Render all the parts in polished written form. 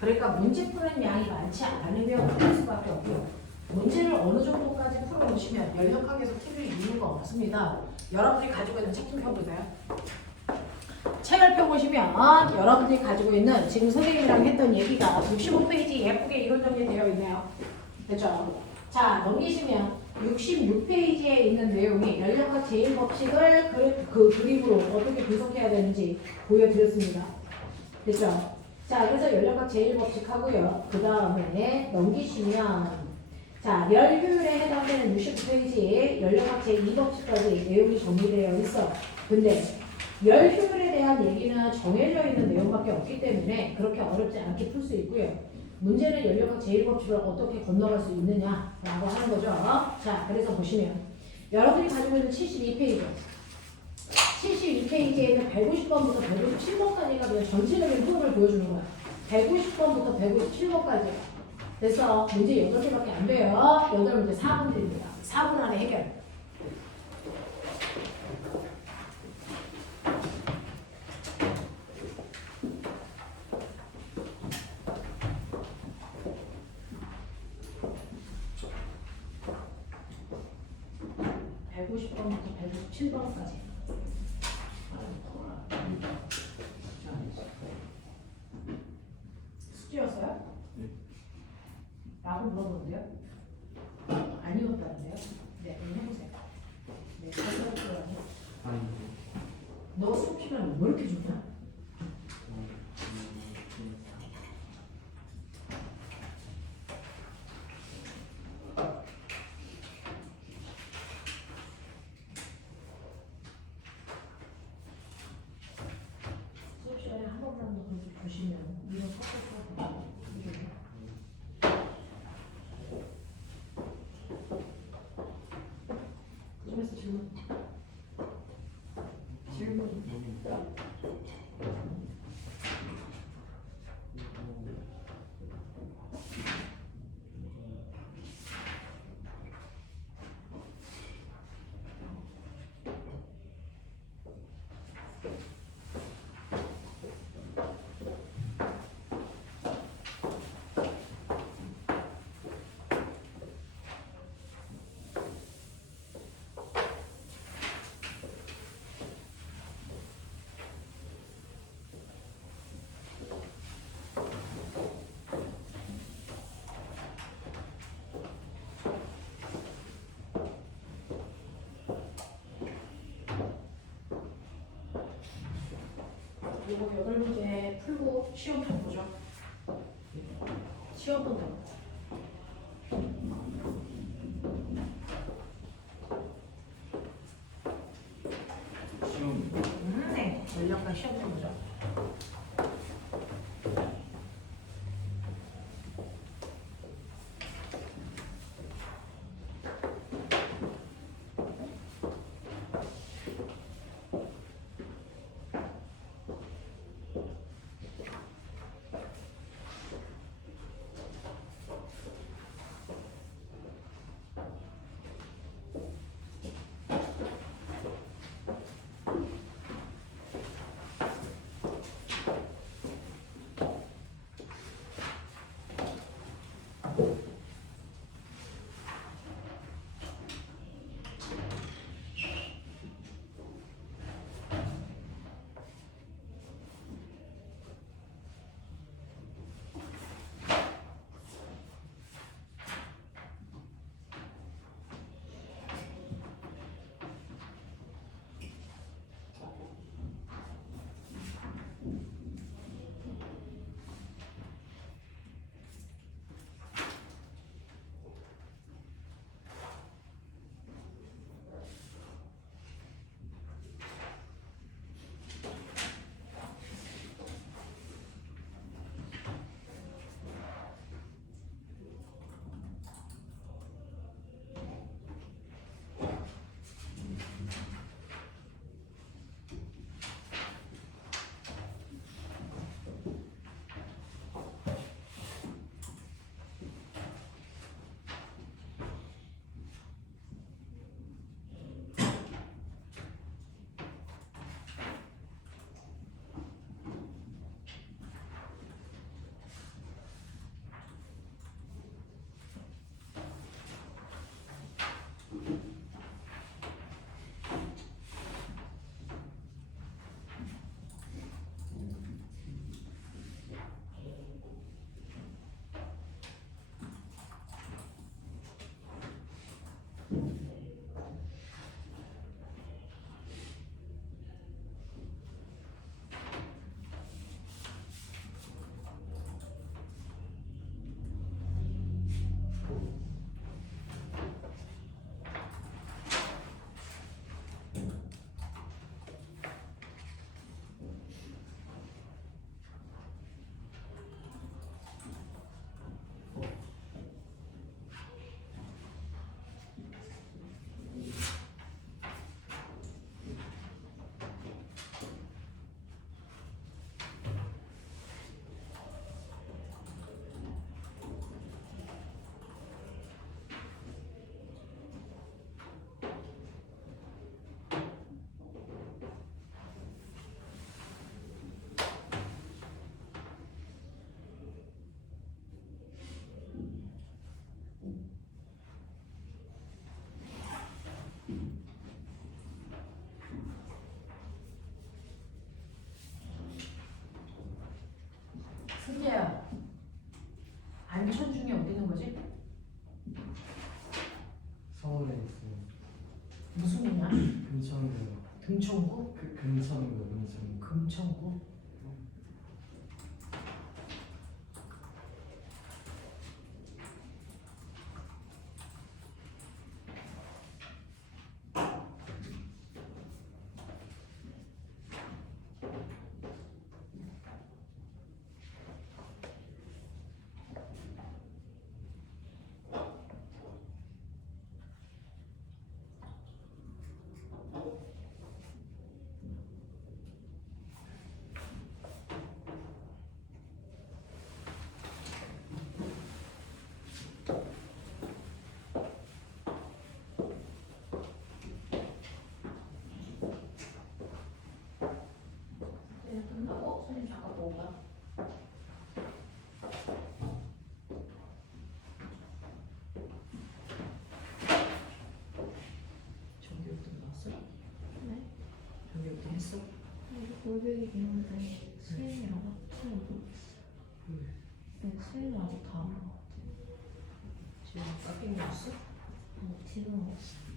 그러니까 문제 푸는 양이 많지 않으면 풀 수밖에 없고요. 문제를 어느 정도까지 풀어놓으시면 연력학에서 틀릴 이유가 없습니다. 여러분들이 가지고 있는 책 좀 펴보세요. 책을 펴보시면 여러분들이 가지고 있는 지금 선생님이랑 했던 얘기가 65페이지 예쁘게 이론 정리되어 있네요. 그렇죠? 자, 넘기시면 66페이지에 있는 내용이 연력학 제1법칙을 그 그림으로 어떻게 분석해야 되는지 보여드렸습니다. 됐죠? 자, 그래서 연력학 제1법칙 하고요. 그 다음에 넘기시면 자, 멸효율에 해당되는 69페이지에 연력학 제2법칙까지 내용이 정리되어 있어. 근데 멸효율에 대한 얘기는 정해져 있는 내용밖에 없기 때문에 그렇게 어렵지 않게 풀 수 있고요. 문제는 연력학 제1법칙을 어떻게 건너갈 수 있느냐라고 하는 거죠. 자, 그래서 보시면 여러분이 가지고 있는 72페이지 72페이지에는 150번부터 157번까지가 그냥 전체적인 흐름을 보여주는 거야. 150번부터 157번까지. 그래서 문제 8개밖에 안 돼요. 8문제 4분 드립니다. 4분 안에 해결. 부터 157번까지. 숙제였어요? 네. 라고 물어보는데요? 아니었다는데요? 네, 해보세요. 네, 다시 해볼게요. 아니. 너 수업 시간 왜 이렇게 좋냐? 수업 시간에 한 번만 더 그렇게 보시면 이런 섞어서 그중에서 질문. 이거 8문제 풀고 시험편 보죠. 시험편 보 시험. 네. 전략과 시험편 보죠. 희재야. 안천 중에 어디 있는 거지? 서울에 있어요. 무슨 구냐? 금천구. 등촌구? 금천구. 금천구? 이제 끝나고 손님 잠깐 보고 가. 전교부터 나왔어? 네? 전교부터 했어? 골뱅이긴 한데 수행이라고 수행 모르겠어요. 네, 수행하고 다 한 것 같아요. 지금 깎인 거 있어? 지금 없어요.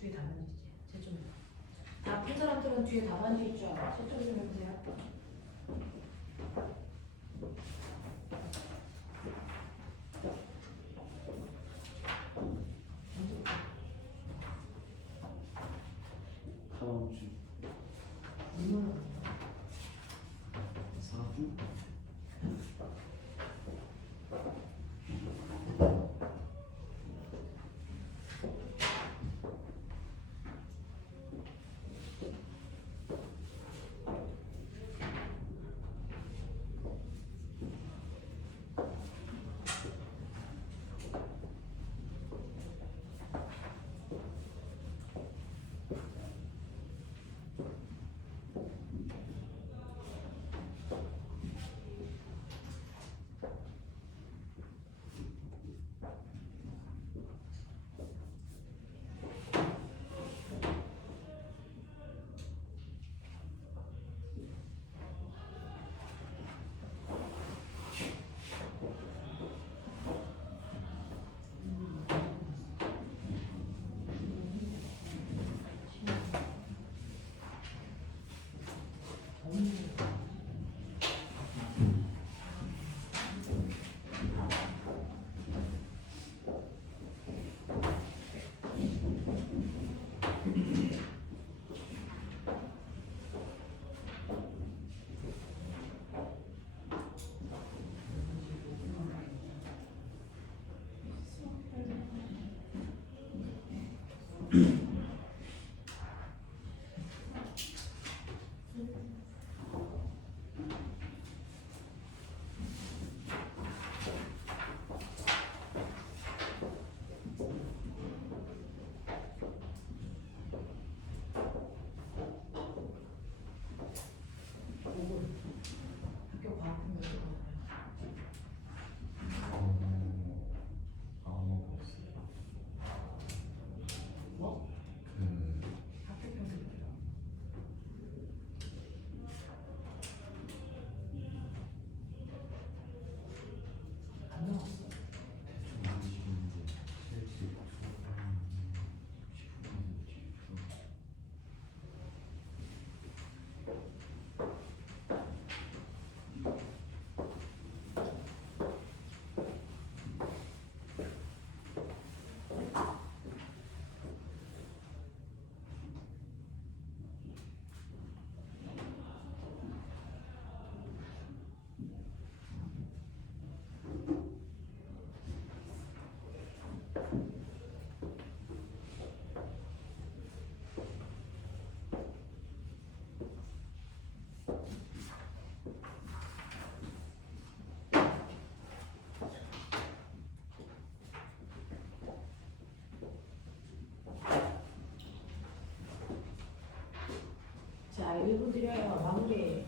뒤에 답안지 있지? 채점. 다푼 사람들은 뒤에 답안지 있죠? 채점 좀 해보세요. 다음 주 얼마나 4주? 학교 과학품 몇 개? 안 먹었어요. 뭐? 그 학교 평균 몇 개야? 안 나왔어. 대충 하시는데 70 초반 10% 자, 1분 드려요. 마무리.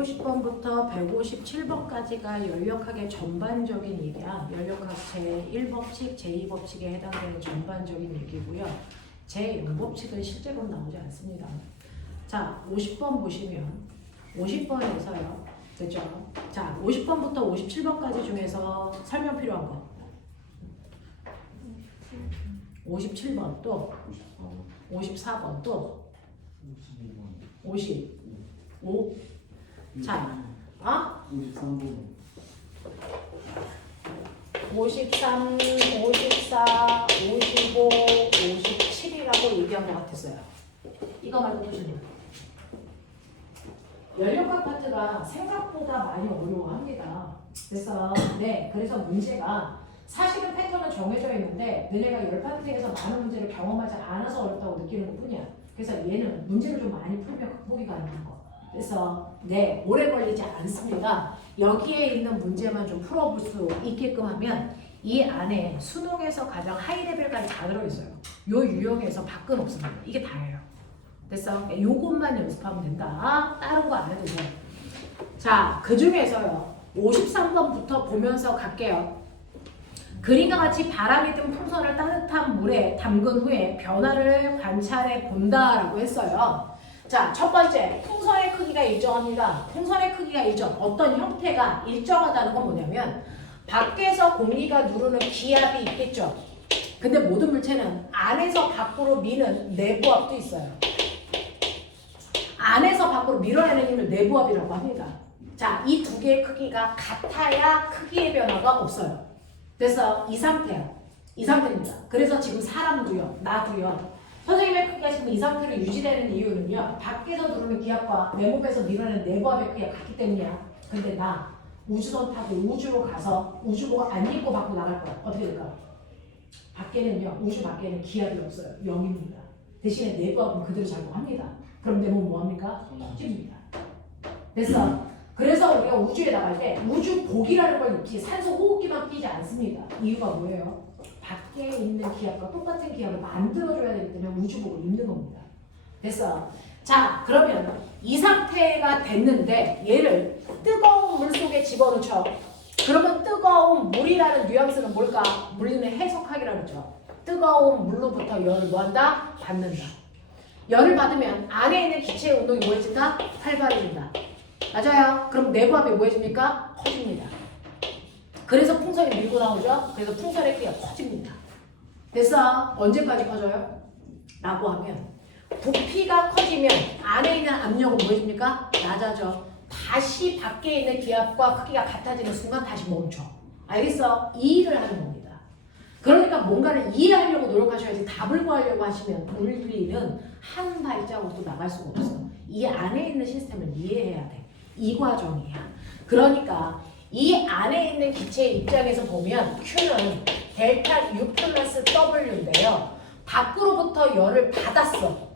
150번부터 157번까지가 연력학의 전반적인 얘기야. 연력학 제1법칙, 제2법칙에 해당되는 전반적인 얘기고요. 제0법칙은 실제로 나오지 않습니다. 자, 50번 보시면 50번에서요. 됐죠? 자, 50번부터 57번까지 중에서 설명 필요한 거. 57번 또 54번 또 55. 자, 53번 53, 54, 55, 57이라고 얘기한 것 같았어요. 이거 말고 보시면 연력학 파트가 생각보다 많이 어려워합니다. 그래서 그래서 문제가 사실은 패턴은 정해져 있는데 너네가 10파트에서 많은 문제를 경험하지 않아서 어렵다고 느끼는 것뿐이야. 그래서 얘는 문제를 좀 많이 풀면 극복이 가능한 거. 그래서 오래 걸리지 않습니다. 여기에 있는 문제만 좀 풀어볼 수 있게끔 하면 이 안에 수능에서 가장 하이 레벨까지 다 들어있어요. 요 유형에서 밖은 없습니다. 이게 다예요. 됐어? 요것만 연습하면 된다. 다른 거 안 해도 돼. 자, 그 중에서요 53번부터 보면서 갈게요. 그림과 같이 바람이 든 풍선을 따뜻한 물에 담근 후에 변화를 관찰해 본다라고 했어요. 자, 첫 번째, 풍선의 크기가 일정합니다. 풍선의 크기가 어떤 형태가 일정하다는 건 뭐냐면 밖에서 공기가 누르는 기압이 있겠죠. 근데 모든 물체는 안에서 밖으로 미는 내부압도 있어요. 안에서 밖으로 밀어내는 힘을 내부압이라고 합니다. 자, 이 두 개의 크기가 같아야 크기의 변화가 없어요. 그래서 이 상태야. 이 상태입니다. 그래서 지금 사람도요, 나도요. 선생님의 크기가 지금 이 상태로 유지되는 이유는요. 밖에서 누르는 기압과 내 몸에서 밀어내는 내부압의 크기가 같기 때문이야. 근데 나 우주선 타고 우주로 가서 우주복 안 입고 밖으로 나갈 거야. 어떻게 될까? 밖에는요, 우주 밖에는 기압이 없어요. 0입니다. 대신에 내부압은 그대로 작용합니다. 그럼 내 몸 뭐합니까? 터집니다. 됐어? 그래서 우리가 우주에 나갈 때 우주복이라는 걸 입지 산소 호흡기만 끼지 않습니다. 이유가 뭐예요? 밖에 있는 기압과 똑같은 기압을 만들어줘야 되기 때문에 우주복을 입는 겁니다. 됐어? 자, 그러면 이 상태가 됐는데 얘를 뜨거운 물 속에 집어넣죠. 그러면 뜨거운 물이라는 뉘앙스는 뭘까? 물리는 해석하기라고 하죠. 뜨거운 물로부터 열을 뭐한다? 받는다. 열을 받으면 안에 있는 기체의 운동이 뭐해진다? 활발해진다. 맞아요. 그럼 내부압이 뭐해집니까? 커집니다. 그래서 풍선이 밀고 나오죠. 그래서 풍선의 크기가 커집니다. 됐어? 언제까지 커져요? 라고 하면 부피가 커지면 안에 있는 압력은 뭐해집니까? 낮아져. 다시 밖에 있는 기압과 크기가 같아지는 순간 다시 멈춰. 알겠어? 이 일을 하는 겁니다. 그러니까 뭔가를 이해하려고 노력하셔야지 답을 구하려고 하시면 물리는 한 발자국도 나갈 수가 없어. 이 안에 있는 시스템을 이해해야 돼. 이 과정이야. 그러니까 이 안에 있는 기체의 입장에서 보면 Q는 델타 U 플러스 W인데요. 밖으로부터 열을 받았어.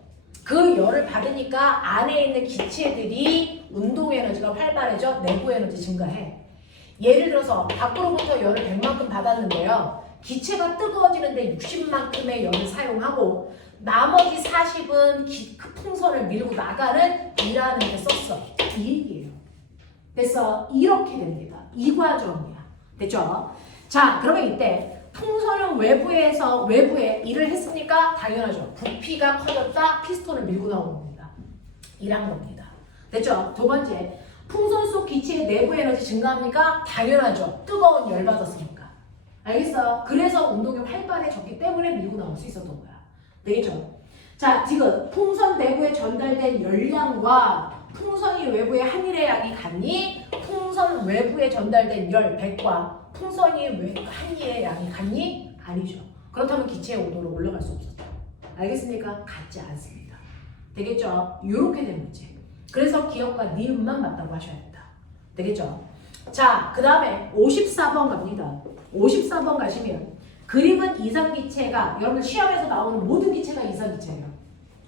그 열을 받으니까 안에 있는 기체들이 운동 에너지가 활발해져. 내부 에너지 증가해. 예를 들어서 밖으로부터 열을 100만큼 받았는데요. 기체가 뜨거워지는데 60만큼의 열을 사용하고 나머지 40은 그 풍선을 밀고 나가는 일하는 데 썼어. 이 얘기예요. 됐어? 이렇게 됩니다. 이 과정이야. 됐죠? 자, 그러면 이때 풍선은 외부에 일을 했으니까 당연하죠. 부피가 커졌다. 피스톤을 밀고 나오는 겁니다. 일한 겁니다. 됐죠? 두 번째, 풍선 속 기체의 내부 에너지 증가합니까? 당연하죠. 뜨거운 열 받았으니까. 알겠어? 그래서 운동이 활발해졌기 때문에 밀고 나올 수 있었던 거야. 되겠죠? 자, 지금 풍선 내부에 전달된 열량과 풍선이 외부에 한일의 양이 같니? 풍선 외부에 전달된 열 100과 풍선이 한일의 양이 같니? 아니죠. 그렇다면 기체의 온도로 올라갈 수 없었죠. 알겠습니까? 같지 않습니다. 되겠죠? 이렇게 된 문제. 그래서 기억과 니은만 맞다고 하셔야 된다. 되겠죠? 자, 그 다음에 54번 갑니다. 54번 가시면 그림은 이상기체가 여러분 시험에서 나오는 모든 기체가 이상기체예요.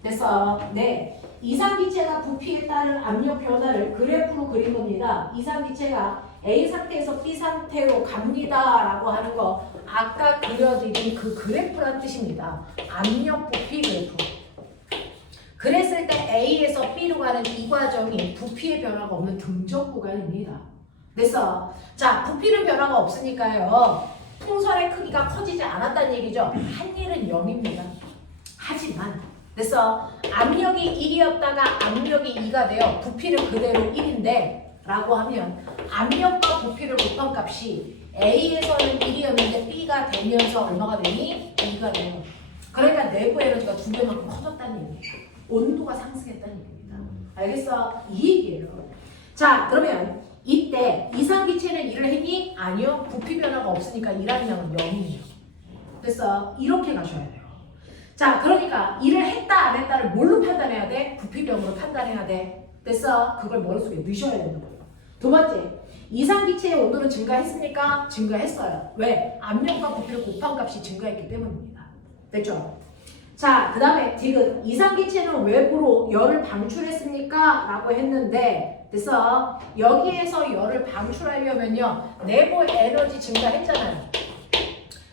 됐어? 네. 이상기체가 부피에 따른 압력 변화를 그래프로 그린 겁니다. 이상기체가 A 상태에서 B 상태로 갑니다 라고 하는 거 아까 그려드린 그 그래프란 뜻입니다. 압력 부피 그래프. 그랬을 때 A에서 B로 가는 이 과정이 부피의 변화가 없는 등적 구간입니다. 그래서 자, 부피는 변화가 없으니까요. 풍선의 크기가 커지지 않았다는 얘기죠. 한일은 0입니다. 하지만 그래서 압력이 1이었다가 압력이 2가 돼요. 부피는 그대로 1인데 라고 하면 압력과 부피를 곱한 값이 A에서는 1이었는데 B가 되면서 얼마가 되니? 2가 돼요. 그러니까 내부 에너지가 두 배만큼 커졌다는 얘기예요. 온도가 상승했다는 얘기입니다. 알겠어? 이 얘기예요. 자, 그러면 이때 이상기체는 일을 했니? 아니요. 부피 변화가 없으니까 일하는 양은 0이에요. 그래서 이렇게 가셔야 돼요. 자, 그러니까 일을 했다 안 했다를 뭘로 판단해야 돼? 부피병으로 판단해야 돼. 됐어? 그걸 머릿속에 넣으셔야 되는 거예요. 두 번째, 이상기체의 온도는 증가했습니까? 증가했어요. 왜? 압력과 부피를 곱한 값이 증가했기 때문입니다. 됐죠? 자, 그 다음에 디귿, 이상기체는 외부로 열을 방출했습니까? 라고 했는데 됐어? 여기에서 열을 방출하려면요, 내부 에너지 증가했잖아요.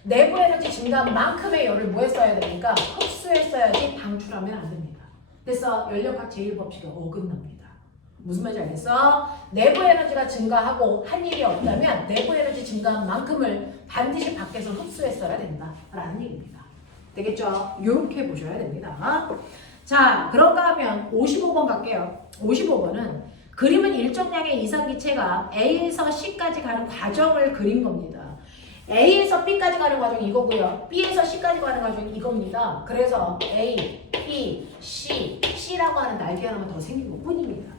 내부 에너지 증가만큼의 열을 뭐 했어야 됩니까? 흡수했어야지 방출하면 안 됩니다. 그래서 연력학 제1법칙에 어긋납니다. 무슨 말인지 알겠어? 내부 에너지가 증가하고 한 일이 없다면 내부 에너지 증가한 만큼을 반드시 밖에서 흡수했어야 된다라는 얘기입니다. 되겠죠? 이렇게 보셔야 됩니다. 자, 그런가 하면 55번 갈게요. 55번은 그림은 일정량의 이상기체가 A에서 C까지 가는 과정을 그린 겁니다. A에서 B까지 가는 과정이 이거고요. B에서 C까지 가는 과정이 이겁니다. 그래서 A, B, C, C라고 하는 날개 하나만 더 생긴 것 뿐입니다.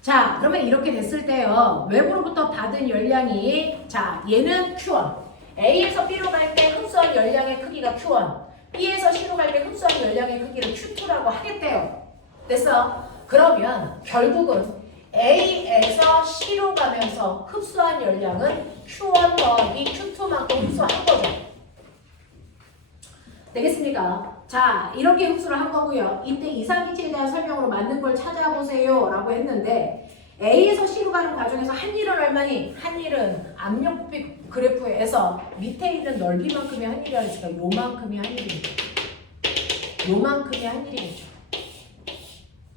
자, 그러면 이렇게 됐을 때요. 외부로부터 받은 열량이 자, 얘는 Q1. A에서 B로 갈 때 흡수한 열량의 크기가 Q1. B에서 C로 갈 때 흡수한 열량의 크기를 Q2라고 하겠대요. 됐어? 그러면 결국은 A에서 C로 가면서 흡수한 열량은 Q1 더하기 Q2만큼 흡수한 거죠. 되겠습니까? 자, 이렇게 흡수를 한 거고요. 이때 이상기체에 대한 설명으로 맞는 걸 찾아보세요 라고 했는데 A에서 C로 가는 과정에서 한 일은 얼마니? 한 일은 압력 부피 그래프에서 밑에 있는 넓이만큼의 한 일이라 했으니까 요만큼이 한 일이겠죠. 요만큼이 한 일이겠죠.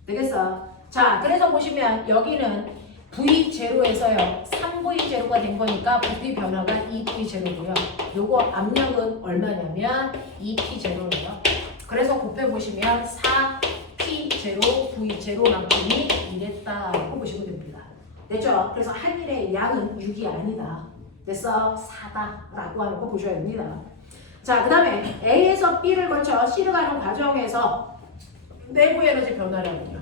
되겠어? 자, 그래서 보시면 여기는 V0에서요 3V0가 된 거니까 부피 변화가 2V0고요. 요거 압력은 얼마냐면 2P0예요. 그래서 곱해보시면 4P0, V0만큼이 이랬다고 보시면 됩니다. 됐죠? 그래서 한일의 양은 6이 아니다. 됐어? 4다라고 하는 거 보셔야 됩니다. 자, 그 다음에 A에서 B를 거쳐 C로 가는 과정에서 내부 에너지 변화량은요.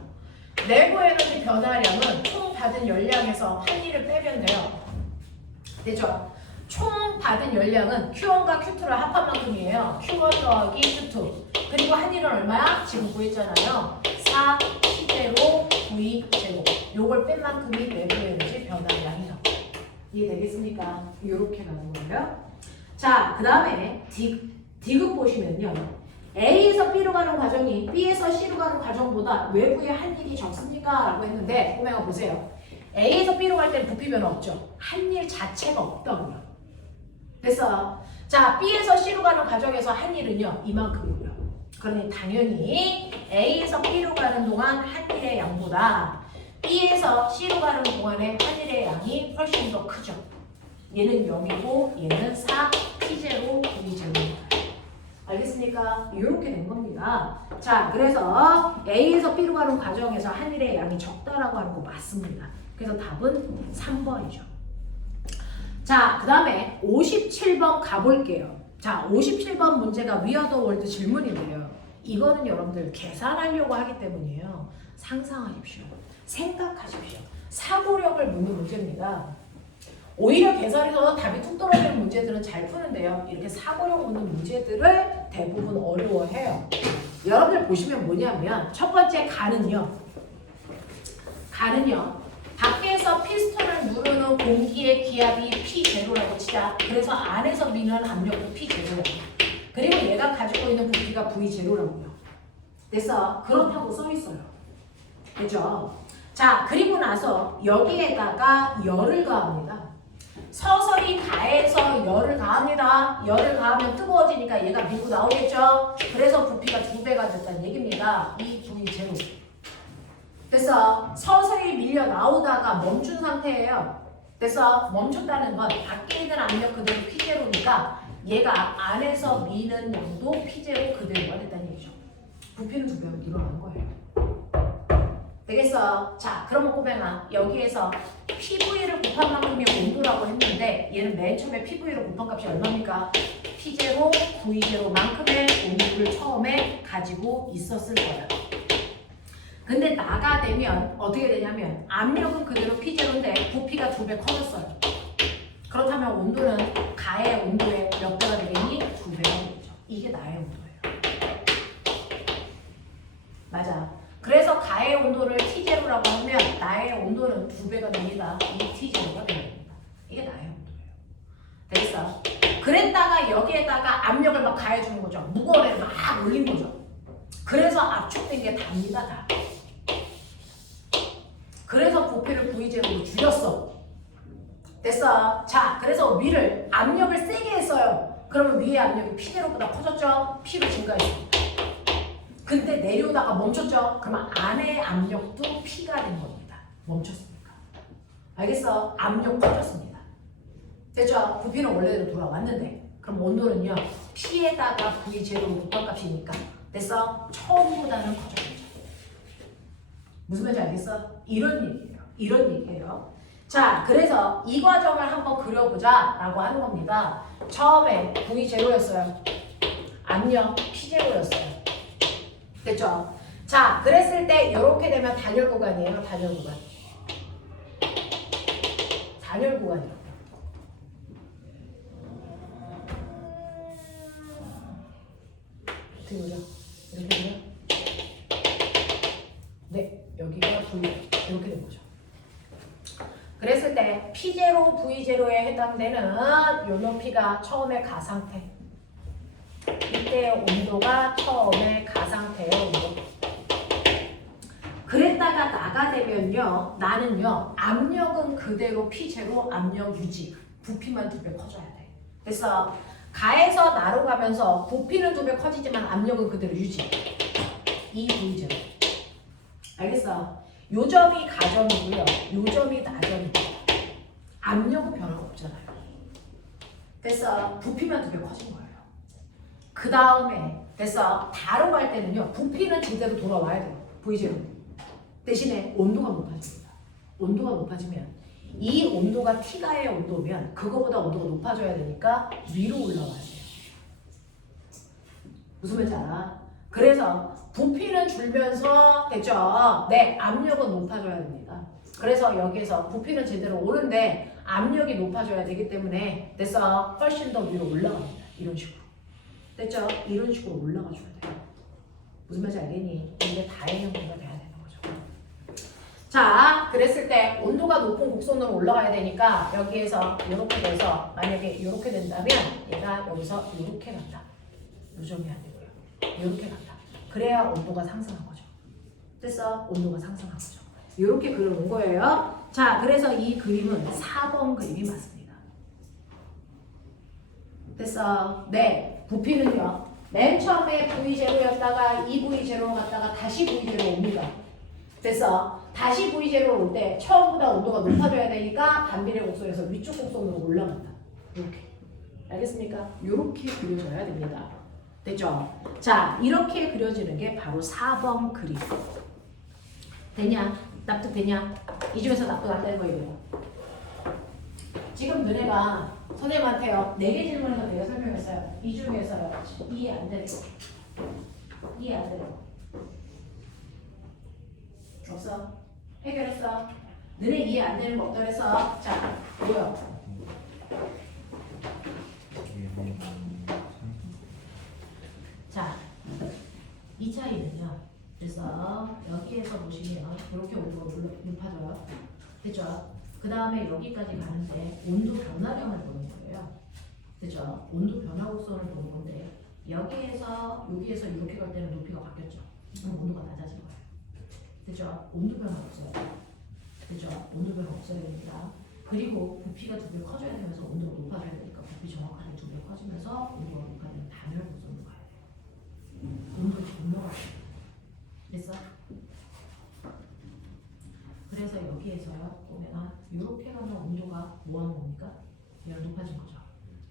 내부 에너지 변화량은 총 받은 열량에서 한 일을 빼면 돼요. 됐죠? 총 받은 열량은 Q1과 Q2를 합한 만큼이에요. Q1 더하기 Q2. 그리고 한 일은 얼마야? 지금 구했잖아요. 4P0 V0. 요걸 뺀 만큼이 내부 에너지 변화량이라고. 이해되겠습니까? 이렇게 가는 거예요. 자, 그 다음에 디귿 보시면요. A에서 B로 가는 과정이 B에서 C로 가는 과정보다 외부에 한 일이 적습니까? 라고 했는데 꼬맹아 보세요. A에서 B로 갈 때는 부피 변화 없죠. 한 일 자체가 없다고요. 그래서 자, B에서 C로 가는 과정에서 한 일은요 이만큼이고요. 그러니 당연히 A에서 B로 가는 동안 한 일의 양보다 B에서 C로 가는 동안의 한 일의 양이 훨씬 더 크죠. 얘는 0이고 얘는 4, P0, V0입니다. 알겠습니까? 이렇게 된 겁니다. 자, 그래서 A에서 B로 가는 과정에서 한 일의 양이 적다라고 하는 거 맞습니다. 그래서 답은 3번이죠. 자, 그 다음에 57번 가볼게요. 자, 57번 문제가 위아더 월드 질문인데요. 이거는 여러분들 계산하려고 하기 때문이에요. 상상하십시오. 생각하십시오. 사고력을 묻는 문제입니다. 오히려 계산에서 답이 툭 떨어지는 문제들은 잘 푸는데요. 이렇게 사고력 묻는 문제들을 대부분 어려워해요. 여러분들 보시면 뭐냐면 첫 번째 가는요. 밖에서 피스톤을 누르는 공기의 기압이 P0라고 치자. 그래서 안에서 미는 압력도 P0라고. 그리고 얘가 가지고 있는 부피가 V0라고요. 그래서 그렇다고 써 있어요. 그죠? 자, 그리고 나서 여기에다가 열을 가합니다. 서서히 가해서 열을 가합니다. 열을 가하면 뜨거워지니까 얘가 밀고 나오겠죠. 그래서 부피가 2배가 됐다는 얘기입니다. 이 V 제로. 됐어. 서서히 밀려 나오다가 멈춘 상태예요. 됐어. 멈췄다는 건 밖에 있는 압력 그대로 P0니까 얘가 안에서 미는 양도 P0 그대로가 됐다는 얘기죠. 부피는 2배로 늘어난 거예요. 되겠어. 자, 그러면 꼬맹아, 여기에서 PV를 곱한 만큼이 온도라고 했는데 얘는 맨 처음에 PV를 곱한 값이 얼마입니까? P0, V0만큼의 온도를 처음에 가지고 있었을 거예요. 근데 나가 되면 어떻게 되냐면 압력은 그대로 P0인데 부피가 2배 커졌어요. 그렇다면 온도는 가의 온도의 몇 배가 되겠니? 2배가 되겠죠. 이게 나의 온도예요. 맞아. 그래서 가의 온도를 T0라고 하면 나의 온도는 2배가 됩니다. 이 T0가 됩니다. 이게 나의 온도예요. 됐어? 그랬다가 여기에다가 압력을 막 가해주는 거죠. 무거운 애를 막 올린 거죠. 그래서 압축된 게 답니다. 다. 그래서 부피를 V0로 줄였어. 됐어? 자, 그래서 위를 압력을 세게 했어요. 그러면 위의 압력이 P0보다 커졌죠? P로 증가했어. 근데 내려오다가 멈췄죠? 그러면 안의 압력도 P가 된 겁니다. 멈췄으니까. 알겠어? 압력 커졌습니다. 됐죠? 부피는 원래대로 돌아왔는데 그럼 온도는요. P에다가 V0로 곱한값이니까 됐어? 처음보다는 커졌겠죠. 무슨 말인지 알겠어? 이런 얘기예요. 이런 얘기예요. 자, 그래서 이 과정을 한번 그려보자 라고 하는 겁니다. 처음에 V0였어요. 압력 P0였어요. 됐죠? 자, 그랬을 때 이렇게 되면 단열 구간이에요. 단열 구간. 단열 구간이요. 어떻게 그려? 이렇게 그려? 네, 여기가 V 이렇게 된 거죠. 그랬을 때 P0, V0에 해당되는 요 높이가 처음에 가상태. 이때의 온도가 처음에 가상태의 온도. 그랬다가 나가 되면요. 나는요. 압력은 그대로 P0 압력 유지. 부피만 2배 커져야 돼. 그래서 가에서 나로 가면서 부피는 2배 커지지만 압력은 그대로 유지. 이 V0. 알겠어? 요 점이 가점이고요. 요 점이 나점이고. 압력은 변화가 없잖아요. 그래서 부피만 2배 커진 거예요. 그 다음에 됐어. 다로 갈 때는요. 부피는 제대로 돌아와야 돼요. V0. 대신에 온도가 높아집니다. 온도가 높아지면 이 온도가 T가의 온도면 그거보다 온도가 높아져야 되니까 위로 올라와야 돼요. 무슨 말인지 알아? 그래서 부피는 줄면서 됐죠? 네, 압력은 높아져야 됩니다. 그래서 여기에서 부피는 제대로 오는데 압력이 높아져야 되기 때문에 됐어. 훨씬 더 위로 올라갑니다. 이런 식으로. 됐죠? 이런 식으로 올라가 줘야 돼요. 무슨 말인지 알겠니? 이게 다의 형태가 돼야 되는 거죠. 자, 그랬을 때 온도가 높은 곡선으로 올라가야 되니까 여기에서 이렇게 돼서 만약에 이렇게 된다면 얘가 여기서 이렇게 간다. 이 점이 안 되고요. 이렇게 간다. 그래야 온도가 상승한 거죠. 됐어? 온도가 상승한 거죠. 이렇게 그려놓은 거예요. 자, 그래서 이 그림은 4번 그림이 맞습니다. 됐어? 네. 부피는요. 맨 처음에 V0였다가 이 V0로 갔다가 다시 V0로 옵니다. 됐어? 다시 V0로 올 때 처음보다 온도가 높아져야 되니까 반비례 곡선에서 위쪽 곡선으로 올라간다. 이렇게. 알겠습니까? 이렇게 그려져야 됩니다. 됐죠? 자, 이렇게 그려지는 게 바로 4번 그림. 되냐? 납득되냐? 이 중에서 납득 안 되는 거 얘기해요. 지금 너네가 선생님한테요. 4개 질문해서 내가 설명했어요. 이 중에서요. 이해 안 되는 거. 이해 안 되는 거. 없어? 해결했어? 너네 이해 안 되는 거 없다 그래서 자, 뭐야? 자, 이 차이는요. 그래서 여기에서 보시면 이렇게 온도가 높아져요. 됐죠? 그 다음에 여기까지 가는데 온도 변화량을 보는 거예요. 그죠? 온도 변화 곡선을 보는 건데 여기에서 여기에서 이렇게 갈 때는 높이가 바뀌었죠. 그럼 온도가 낮아진 거예요. 그죠? 온도 변화 없어요. 그죠? 온도 변화 없어야 됩니다. 그리고 부피가 2배 커져야 되면서 온도가 높아져야 되니까 부피 정확하게 2배 커지면서 온도가 높아지는 단열 고선으로 가야 돼요. 온도 정렬을 됐어? 그래서 여기에서요 보면은 이렇게 가면 온도가 뭐 하는 겁니까? 얘가 높아진 거죠.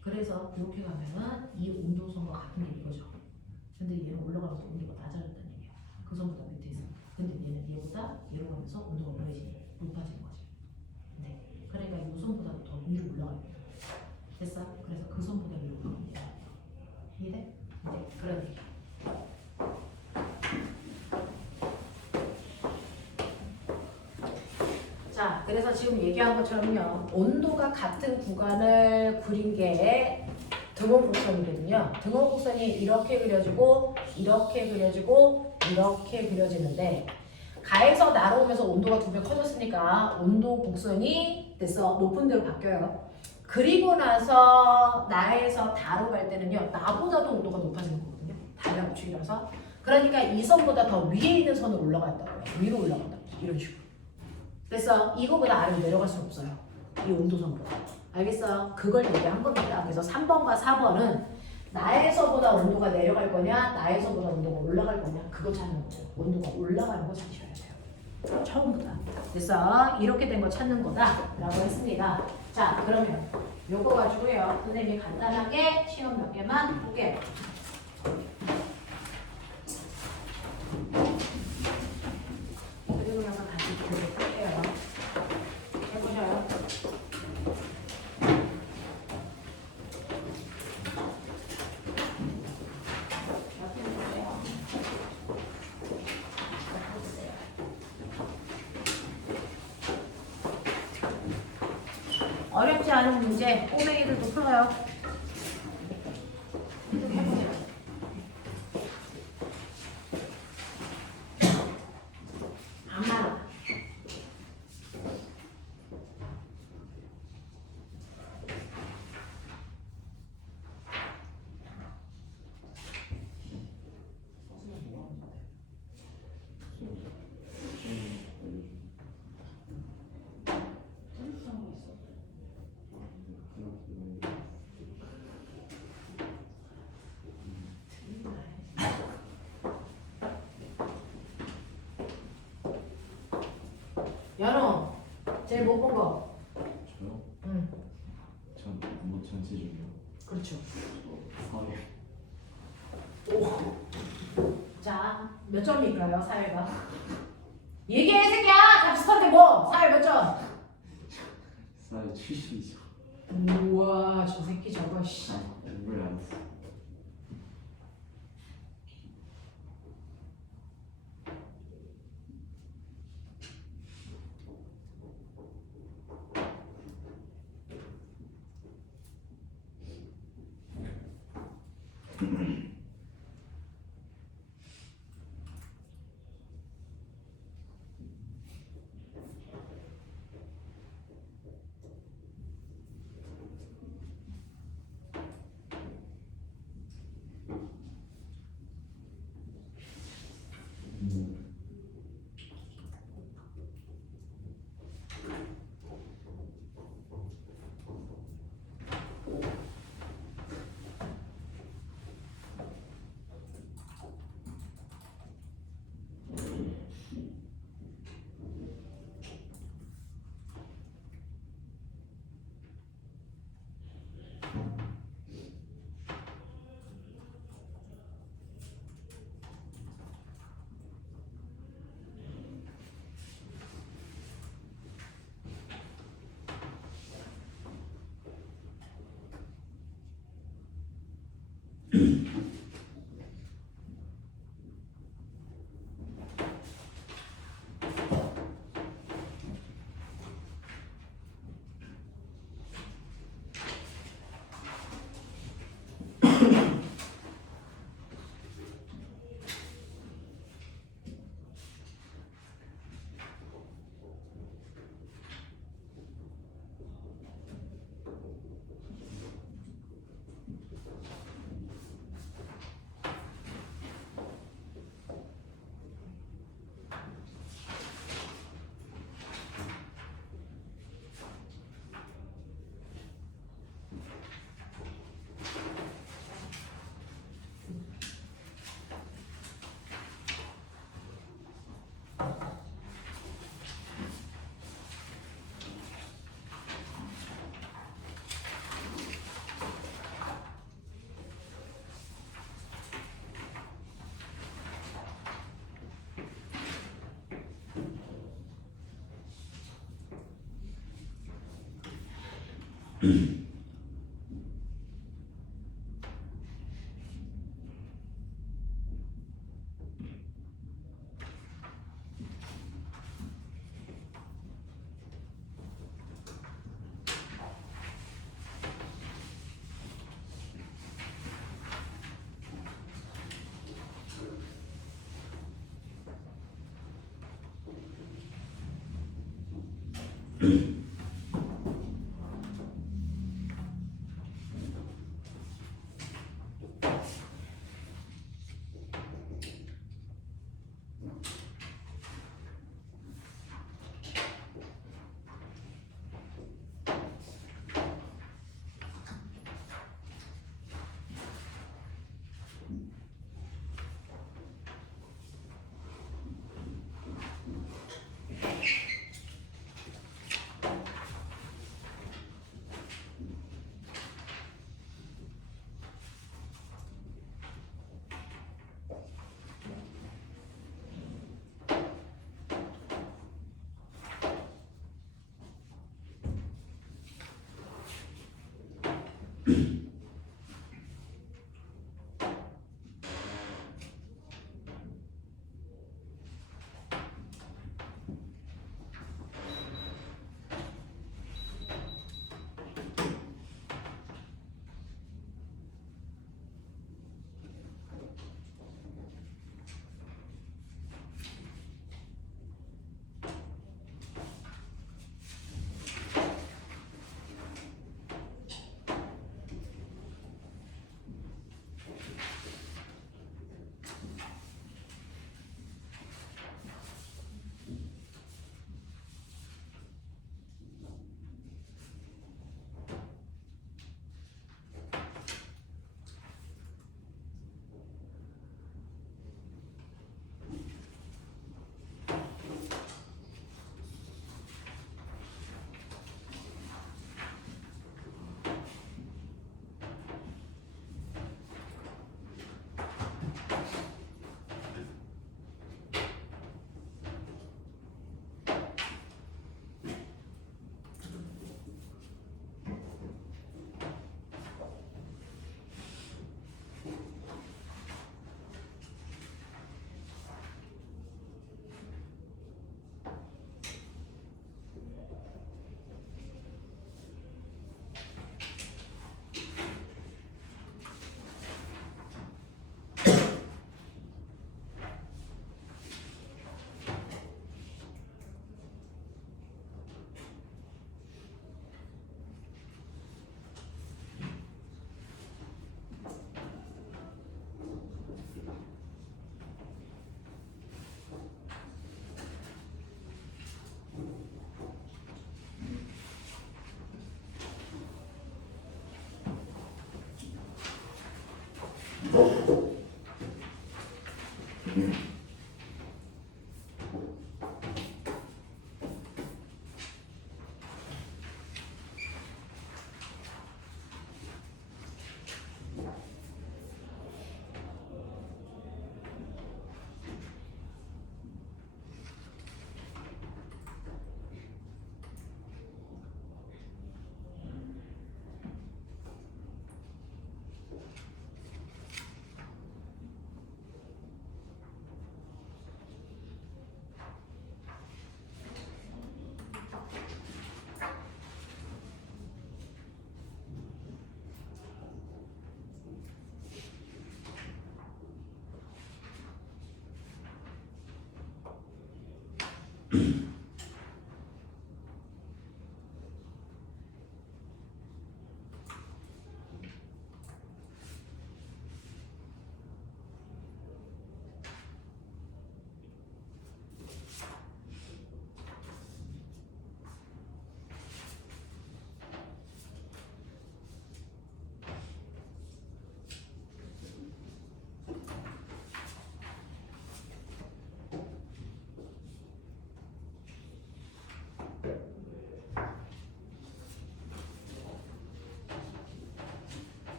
그래서 이렇게 가면은 이 온도선과 같은 게 이거죠. 근데 얘는 올라가면서 온도가 낮아졌다는 얘기야. 그 선보다 밑에 있어. 근데 얘는 얘보다 얘로 가면서 온도가 높아지는 거지. 네. 그러니까 이 선보다도 더 위로 올라가야 돼. 됐어? 그래서 그 선보다 위로 가면 돼요. 이해돼? 네. 그런 얘기야. 자, 그래서 지금 얘기한 것처럼요. 온도가 같은 구간을 그린 게 등원곡선이거든요. 등원곡선이 이렇게 그려지고 이렇게 그려지고 이렇게 그려지는데 가에서 나로 오면서 온도가 2배 커졌으니까 온도 곡선이 됐어. 높은 데로 바뀌어요. 그리고 나서 나에서 다로 갈 때는요. 나보다도 온도가 높아지는 거거든요. 다리가 붙이면서. 그러니까 이 선보다 더 위에 있는 선으로 올라간다고요. 위로 올라간다고. 이런 식으로. 그래서 이거보다 아래로 내려갈 수 없어요. 이 온도선보다. 알겠어요? 그걸 얘기한 겁니다. 그래서 3번과 4번은 나에서보다 온도가 내려갈 거냐, 나에서보다 온도가 올라갈 거냐, 그거 찾는 거죠. 온도가 올라가는 거 찾으셔야 돼요. 처음부터. 그래서 이렇게 된 거 찾는 거다라고 했습니다. 자, 그러면 요거 가지고요. 선생님이 간단하게 시험 몇 개만 보게. 그리고 나서 다시 교육할게요. 해보셔요. 어렵지 않은 문제, 꼬맹이들도 풀어요. 해보세요. 안 많아. 연호, 제일 못 본 거. 저요? 응, 뭐 전체 중이요? 그렇죠. 사회. 오. 자, 몇 점일까요, 사회가? 얘기해, 새끼야! 다 비슷한데 뭐! 사회 몇 점? 사회 70이죠. 우와, 저 새끼 저거, 씨. 공부를 안 했어.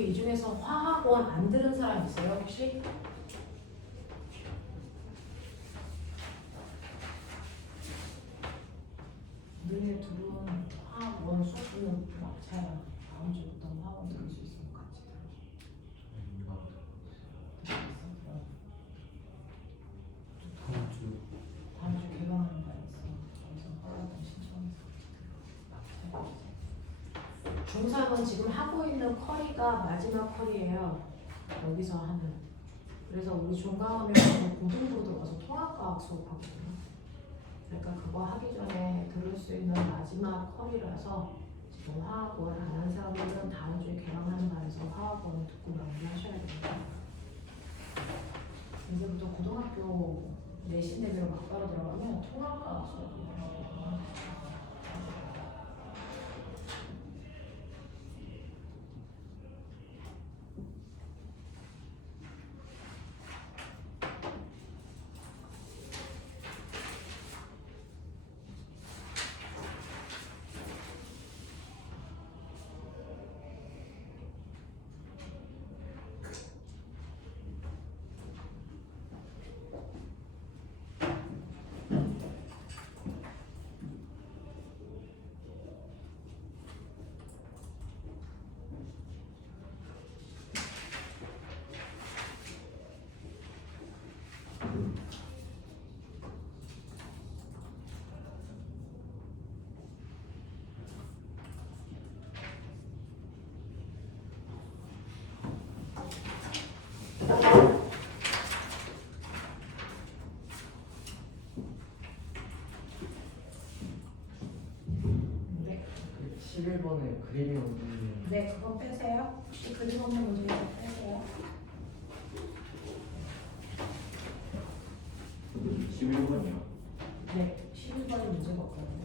우리 이 중에서 화학원 안 들은 사람 있어요 혹시? 너네 둘은 화학원 수업은 막차야. 다음 주부터 화학원 들을 수 있으면 같이 들어. 다음 주 다음 주 개강하는 날 있어. 그래서 화학원 신청해서 중3은 지금 하고 있는 커리가 마지막 커리예요. 여기서 하는. 그래서 우리 중강하면 고등부 들어가서 통합과학 수업하거든요. 그러니까 그거 하기 전에 들을 수 있는 마지막 커리라서 지금 화학원 안 하는 사람들은 다음 주에 개강하는 날에서 화학원을 듣고 마무리하셔야 됩니다. 이제부터 고등학교 내신 대비로 막바로 들어가면 통합과학 수업이에요. 네. 11번에 그림이 없는 네, 그거 빼세요. 혹시 그림 없는 문제 빼세요. 11번이요. 네, 11번이 문제가 없거든요.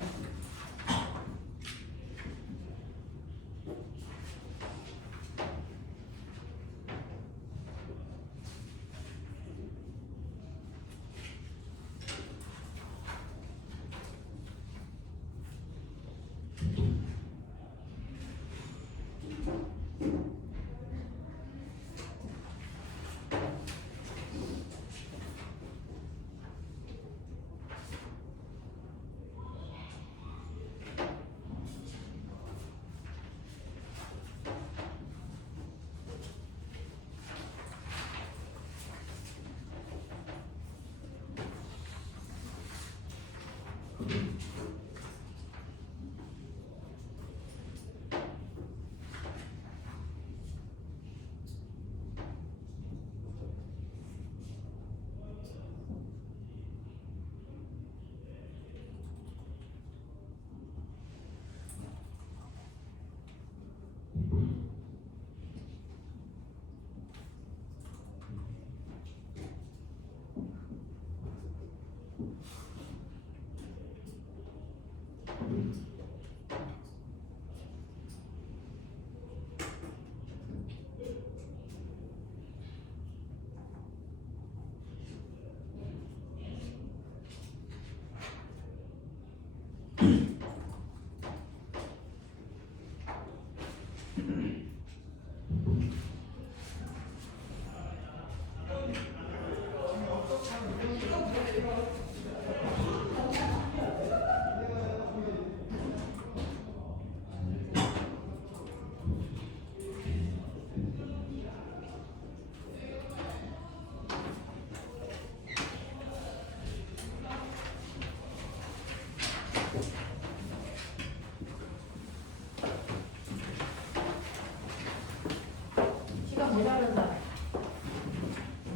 시간 모자른 사람.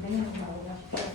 내년 나오고 싶어요.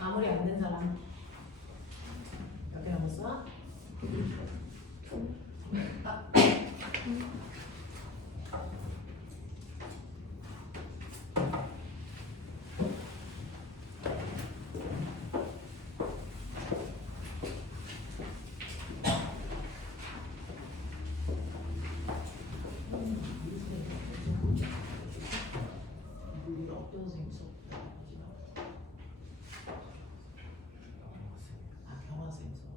마무리 안 된 사람 몇 개 남았어? 어떤 선생님 수업? 아, 경화생 수업.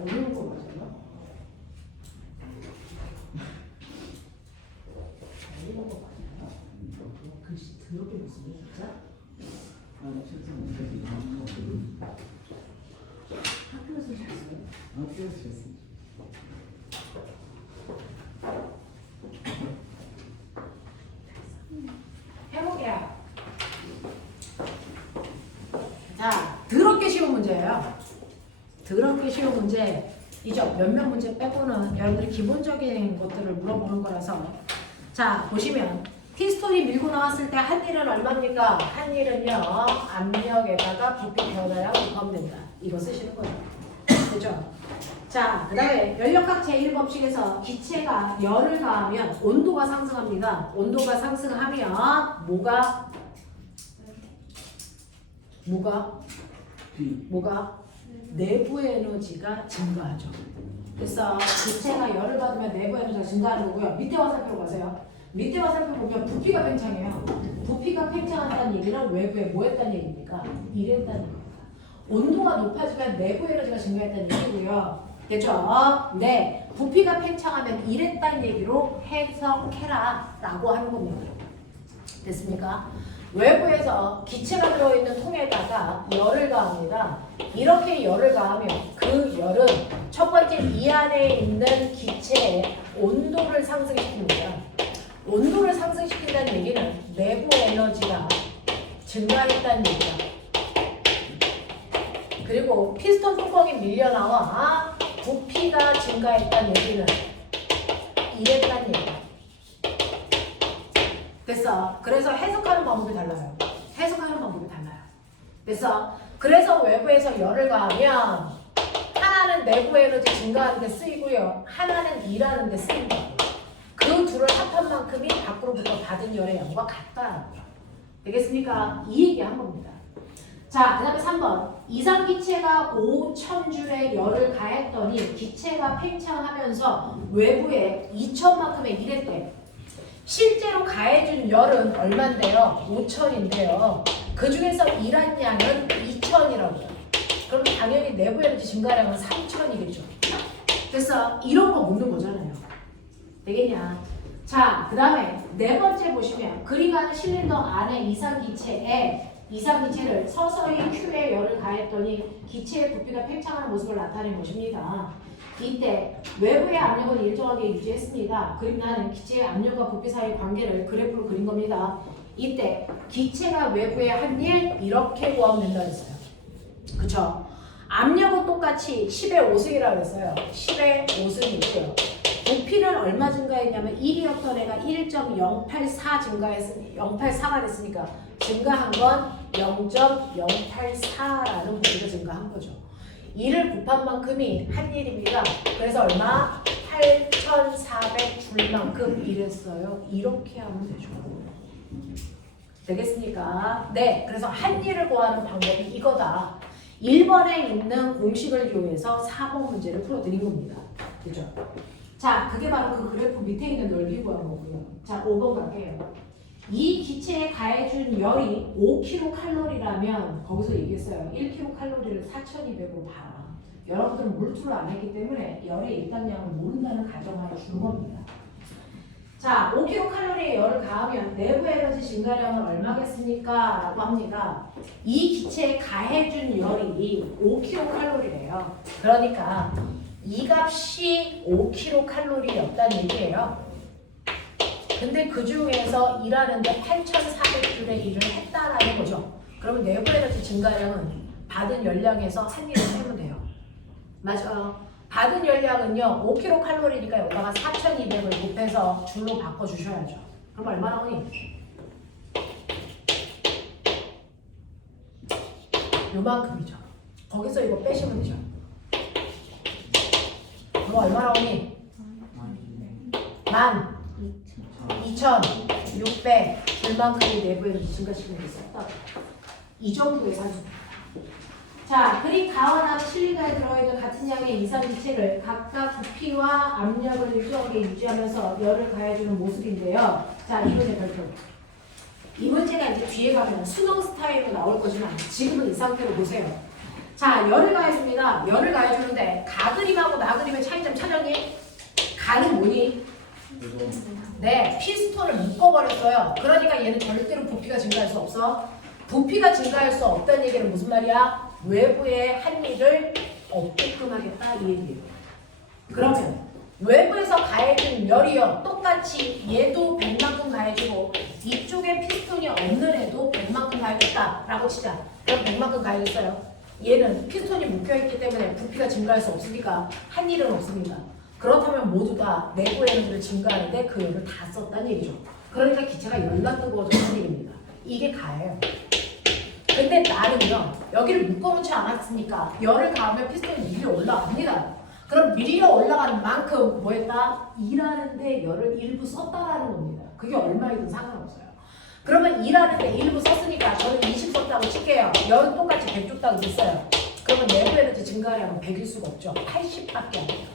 어려운 거 맞아요? 어려운 거 맞아요? 글씨 더럽게 못 쓰네 진짜? 학교에서 셨어요? 해보게요. 자, 더럽게 쉬운 문제예요. 더럽게 쉬운 문제이죠. 몇몇 문제 빼고는 여러분들이 기본적인 것들을 물어보는 거라서. 자, 보시면 티스토리 밀고 나왔을 때 한일은 얼마입니까? 한일은요, 압력에다가 부피 변화량 곱하면 된다. 이거 쓰시는 거예요. 그죠? 자, 그 다음에 연력학 제1법칙에서 기체가 열을 가하면 온도가 상승합니다. 온도가 상승하면 뭐가? 내부의 에너지가 증가하죠. 그래서 기체가 열을 받으면 내부 에너지가 증가하는 거고요. 밑에 와 살펴보세요. 밑에 와 살펴보면 부피가 팽창해요. 부피가 팽창한다는 얘기는 외부에 뭐 했다는 얘기입니까? 일했다는 얘기입니다. 온도가 높아지면 내부 에너지가 증가했다는 얘기고요. 됐죠? 네. 부피가 팽창하면 일했다는 얘기로 해석해라 라고 하는 겁니다. 됐습니까? 외부에서 기체가 들어있는 통에다가 열을 가합니다. 이렇게 열을 가하면 그 열은 첫 번째 이 안에 있는 기체의 온도를 상승시킵니다. 온도를 상승시킨다는 얘기는 내부 에너지가 증가했다는 얘기다. 그리고 피스톤 뚜껑이 밀려나와 부피가 증가했다는 얘기는 이랬다는 얘기다. 됐어. 그래서 해석하는 방법이 달라요. 해석하는 방법이 달라요. 됐어. 그래서 외부에서 열을 가하면 하나는 내부 에너지 증가하는 데 쓰이고요. 하나는 일하는 데 쓰인다. 그 둘을 합한 만큼이 밖으로부터 받은 열의 양과 같다라는 거예요. 되겠습니까? 이 얘기 한 겁니다. 자, 그 다음에 3번. 이상기체가 5,000줄의 열을 가했더니 기체가 팽창하면서 외부에 2,000만큼의 일했대. 실제로 가해준 열은 얼만데요? 5,000인데요. 그 중에서 일한 양은 2,000이라고요. 그럼 당연히 내부 에너지 증가량은 3,000이겠죠. 됐어. 이런 거 묻는 거잖아요. 되겠냐? 자, 그 다음에 네 번째 보시면 그리가는 실린더 안에 이상기체를 서서히 Q에 열을 가했더니 기체의 부피가 팽창하는 모습을 나타낸 것입니다. 이때 외부의 압력은 일정하게 유지했습니다. 그림 나는 기체의 압력과 부피 사이의 관계를 그래프로 그린 겁니다. 이때 기체가 외부에 한 일 이렇게 구하면 된다 했어요. 그쵸? 압력은 똑같이 10의 5승이라고 했어요. 10의 5승이고요. 부피는 얼마 증가했냐면 1이었던 애가 1.084 증가했으니 084가 됐으니까 증가한 건 0.084라는 부피가 증가한 거죠. 2를 곱한 만큼이 한 일입니다. 그래서 얼마? 8,400줄만큼 일했어요. 이렇게 하면 되죠. 되겠습니까? 네, 그래서 한 일을 구하는 방법이 이거다. 1번에 있는 공식을 이용해서 4번 문제를 풀어드린 겁니다. 그죠? 자, 그게 바로 그 그래프 밑에 있는 넓이 구한 거고요. 자, 5번 갈게요. 이 기체에 가해준 열이 5kcal라면 거기서 얘기했어요. 1kcal를 4,200으로 봐라. 여러분들은 몰투를 안 했기 때문에 열의 일당량을 모른다는 가정하에 준 겁니다. 자, 5kcal의 열을 가하면 내부 에너지 증가량은 얼마겠습니까? 라고 합니다. 이 기체에 가해준 열이 5kcal래요. 그러니까 이 값이 5kcal였다는 얘기예요. 근데 그 중에서 일하는데 8,400줄의 일을 했다라는 거죠. 그러면 내부 에너지 증가량은 받은 열량에서 한 일을 빼면 돼요. 맞아요. 받은 열량은요 5kcal니까 여기다가 4,200을 곱해서 줄로 바꿔주셔야죠. 그럼 얼마 나오니? 요만큼이죠. 거기서 이거 빼시면 되죠. 그럼 얼마 나오니? 12,600 줄만큼의 내부 에너지 증가시키는 게 있었다. 이 정도의 산수입니다. 자, 그리 가와나 실리가에 들어있는 같은 양의 이상기체를 각각 부피와 압력을 일정하게 유지하면서 열을 가해주는 모습인데요. 자, 이 문제 별표. 이 문제가 이제 뒤에 가면 수능 스타일로 나올 거지만 지금은 이 상태로 보세요. 자, 열을 가해줍니다. 열을 가해주는데 가 그림하고 나 그림의 차이점 찾았니? 가는 뭐니? 네, 피스톤을 묶어버렸어요. 그러니까 얘는 절대로 부피가 증가할 수 없어. 부피가 증가할 수 없다는 얘기는 무슨 말이야? 외부의 한 일을 없게끔 하겠다 이 얘기예요. 그러면 외부에서 가해준 열이요 똑같이 얘도 100만큼 가해주고 이쪽에 피스톤이 없는 애도 100만큼 가해줬다 라고 치자. 그럼 100만큼 가해줬어요. 얘는 피스톤이 묶여있기 때문에 부피가 증가할 수 없으니까 한 일은 없습니다. 그렇다면 모두 다 내부 에너지를 증가하는데 그 열을 다 썼다는 얘기죠. 그러니까 기체가 열나 뜨거워졌다는 얘기입니다. 이게 가예요. 근데 나는요 여기를 묶어놓지 않았으니까 열을 가하면 피스톤이 밀려 올라갑니다. 그럼 밀려 올라가는 만큼 뭐 했다? 일하는데 열을 일부 썼다라는 겁니다. 그게 얼마이든 상관없어요. 그러면 일하는데 일부 썼으니까 저는 20 썼다고 칠게요. 열은 똑같이 100 줬다고 됐어요. 그러면 내부 에너지 증가량은 100일 수가 없죠. 80밖에 안 돼요.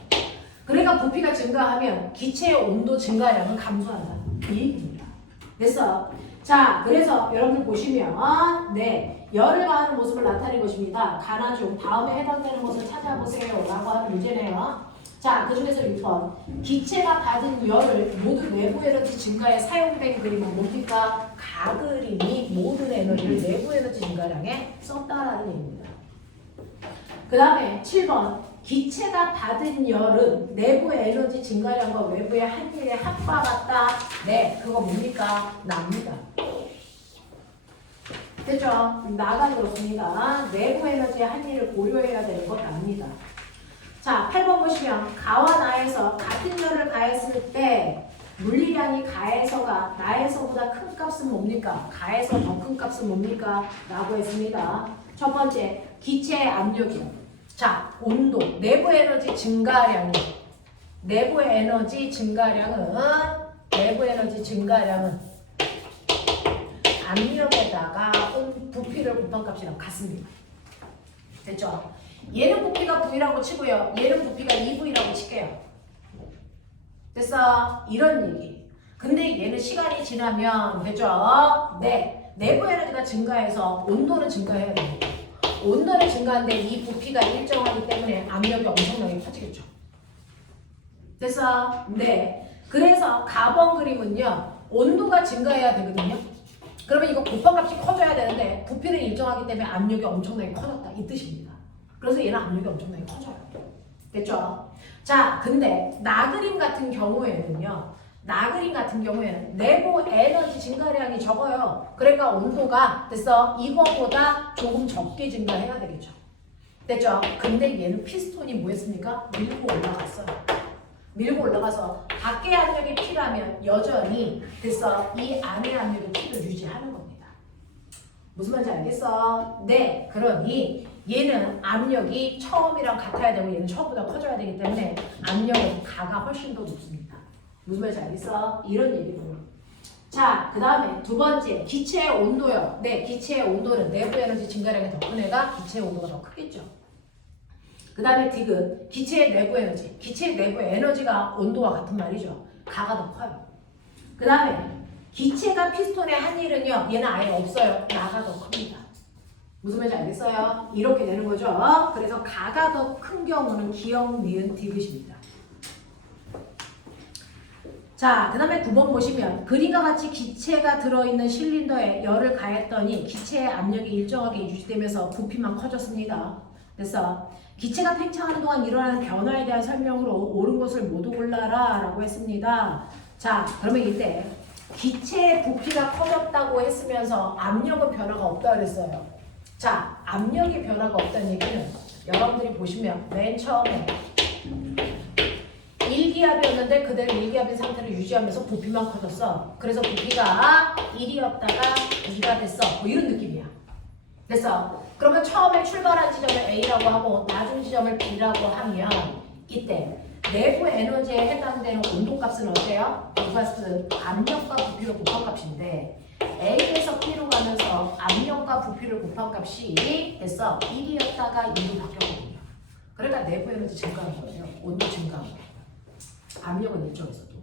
그러니까 부피가 증가하면 기체의 온도 증가량은 감소한다. 이 얘기입니다. 됐어? 자, 그래서 여러분들 보시면 네, 열을 가하는 모습을 나타낸 것입니다. 가나 중 다음에 해당되는 것을 찾아보세요 라고 하는 문제네요. 자, 그 중에서 6번 기체가 받은 열을 모두 내부 에너지 증가에 사용된 그림은 뭡니까? 가그림이 모든 에너지를 내부 에너지 증가량에 썼다라는 얘기입니다. 그 다음에 7번 기체가 받은 열은 내부 에너지 증가량과 외부의 한일의 합과 같다. 네, 그거 뭡니까? 납니다. 됐죠? 나가 그렇습니다. 내부 에너지의 한일을 고려해야 되는 건 납니다. 자, 8번 보시면 가와 나에서 같은 열을 가했을 때 물리량이 가에서가 나에서보다 큰 값은 뭡니까? 가에서 더 큰 값은 뭡니까? 라고 했습니다. 첫 번째, 기체의 압력이요. 자, 온도, 내부 에너지 증가량은 압력에다가 부피를 곱한 값이랑 같습니다. 됐죠? 얘는 부피가 V라고 치고요. 얘는 부피가 2V라고 칠게요. 됐어? 이런 얘기. 근데 얘는 시간이 지나면 됐죠? 네. 내부 에너지가 증가해서 온도는 증가해야 됩니다. 온도는 증가하는데 이 부피가 일정하기 때문에 압력이 엄청나게 커지겠죠. 됐어? 네. 그래서 가번 그림은요. 온도가 증가해야 되거든요. 그러면 이거 곱한 값이 커져야 되는데 부피는 일정하기 때문에 압력이 엄청나게 커졌다. 이 뜻입니다. 그래서 얘는 압력이 엄청나게 커져요. 됐죠? 자, 근데 나그림 같은 경우에는 내부 에너지 증가량이 적어요. 그러니까 온도가 됐어? 이거보다 조금 적게 증가해야 되겠죠. 됐죠? 근데 얘는 피스톤이 뭐 했습니까? 밀고 올라갔어요. 밀고 올라가서 밖의 압력이 P라면 여전히 됐어? 이 안의 압력이 P를 유지하는 겁니다. 무슨 말인지 알겠어? 네, 그러니 얘는 압력이 처음이랑 같아야 되고 얘는 처음보다 커져야 되기 때문에 압력은 가가 훨씬 더 높습니다. 무슨 말인지 알겠어? 이런 얘기고요. 자, 그 다음에 두 번째, 기체의 온도요. 네, 기체의 온도는 내부 에너지 증가량이 더 큰 애가 기체의 온도가 더 크겠죠. 그 다음에 디귿, 기체의 내부 에너지. 기체의 내부 에너지가 온도와 같은 말이죠. 가가 더 커요. 그 다음에 기체가 피스톤의 한 일은요. 얘는 아예 없어요. 나가 더 큽니다. 무슨 말인지 알겠어요? 이렇게 되는 거죠. 그래서 가가 더 큰 경우는 기역, 니은, 디귿입니다. 자, 그 다음에 9번 보시면 그림과 같이 기체가 들어있는 실린더에 열을 가했더니 기체의 압력이 일정하게 유지되면서 부피만 커졌습니다. 그래서 기체가 팽창하는 동안 일어나는 변화에 대한 설명으로 옳은 것을 모두 골라라 라고 했습니다. 자, 그러면 이때 기체의 부피가 커졌다고 했으면서 압력은 변화가 없다고 그랬어요. 자, 압력의 변화가 없다는 얘기는 여러분들이 보시면 맨 처음에 1기압이었는데 그대로 1기압인 상태를 유지하면서 부피만 커졌어. 그래서 부피가 1이었다가 2가 됐어. 뭐 이런 느낌이야. 됐어. 그러면 처음에 출발한 지점을 A라고 하고 나중 지점을 B라고 하면 이때 내부 에너지에 해당되는 온도값은 어때요? 이것은 압력과 부피를 곱한 값인데 A에서 B로 가면서 압력과 부피를 곱한 값이 됐어. 1이었다가 2로 바뀌었거든요. 그러니까 내부 에너지 증가한 거예요. 온도 증가한 거예요. 압력은 일정했어도.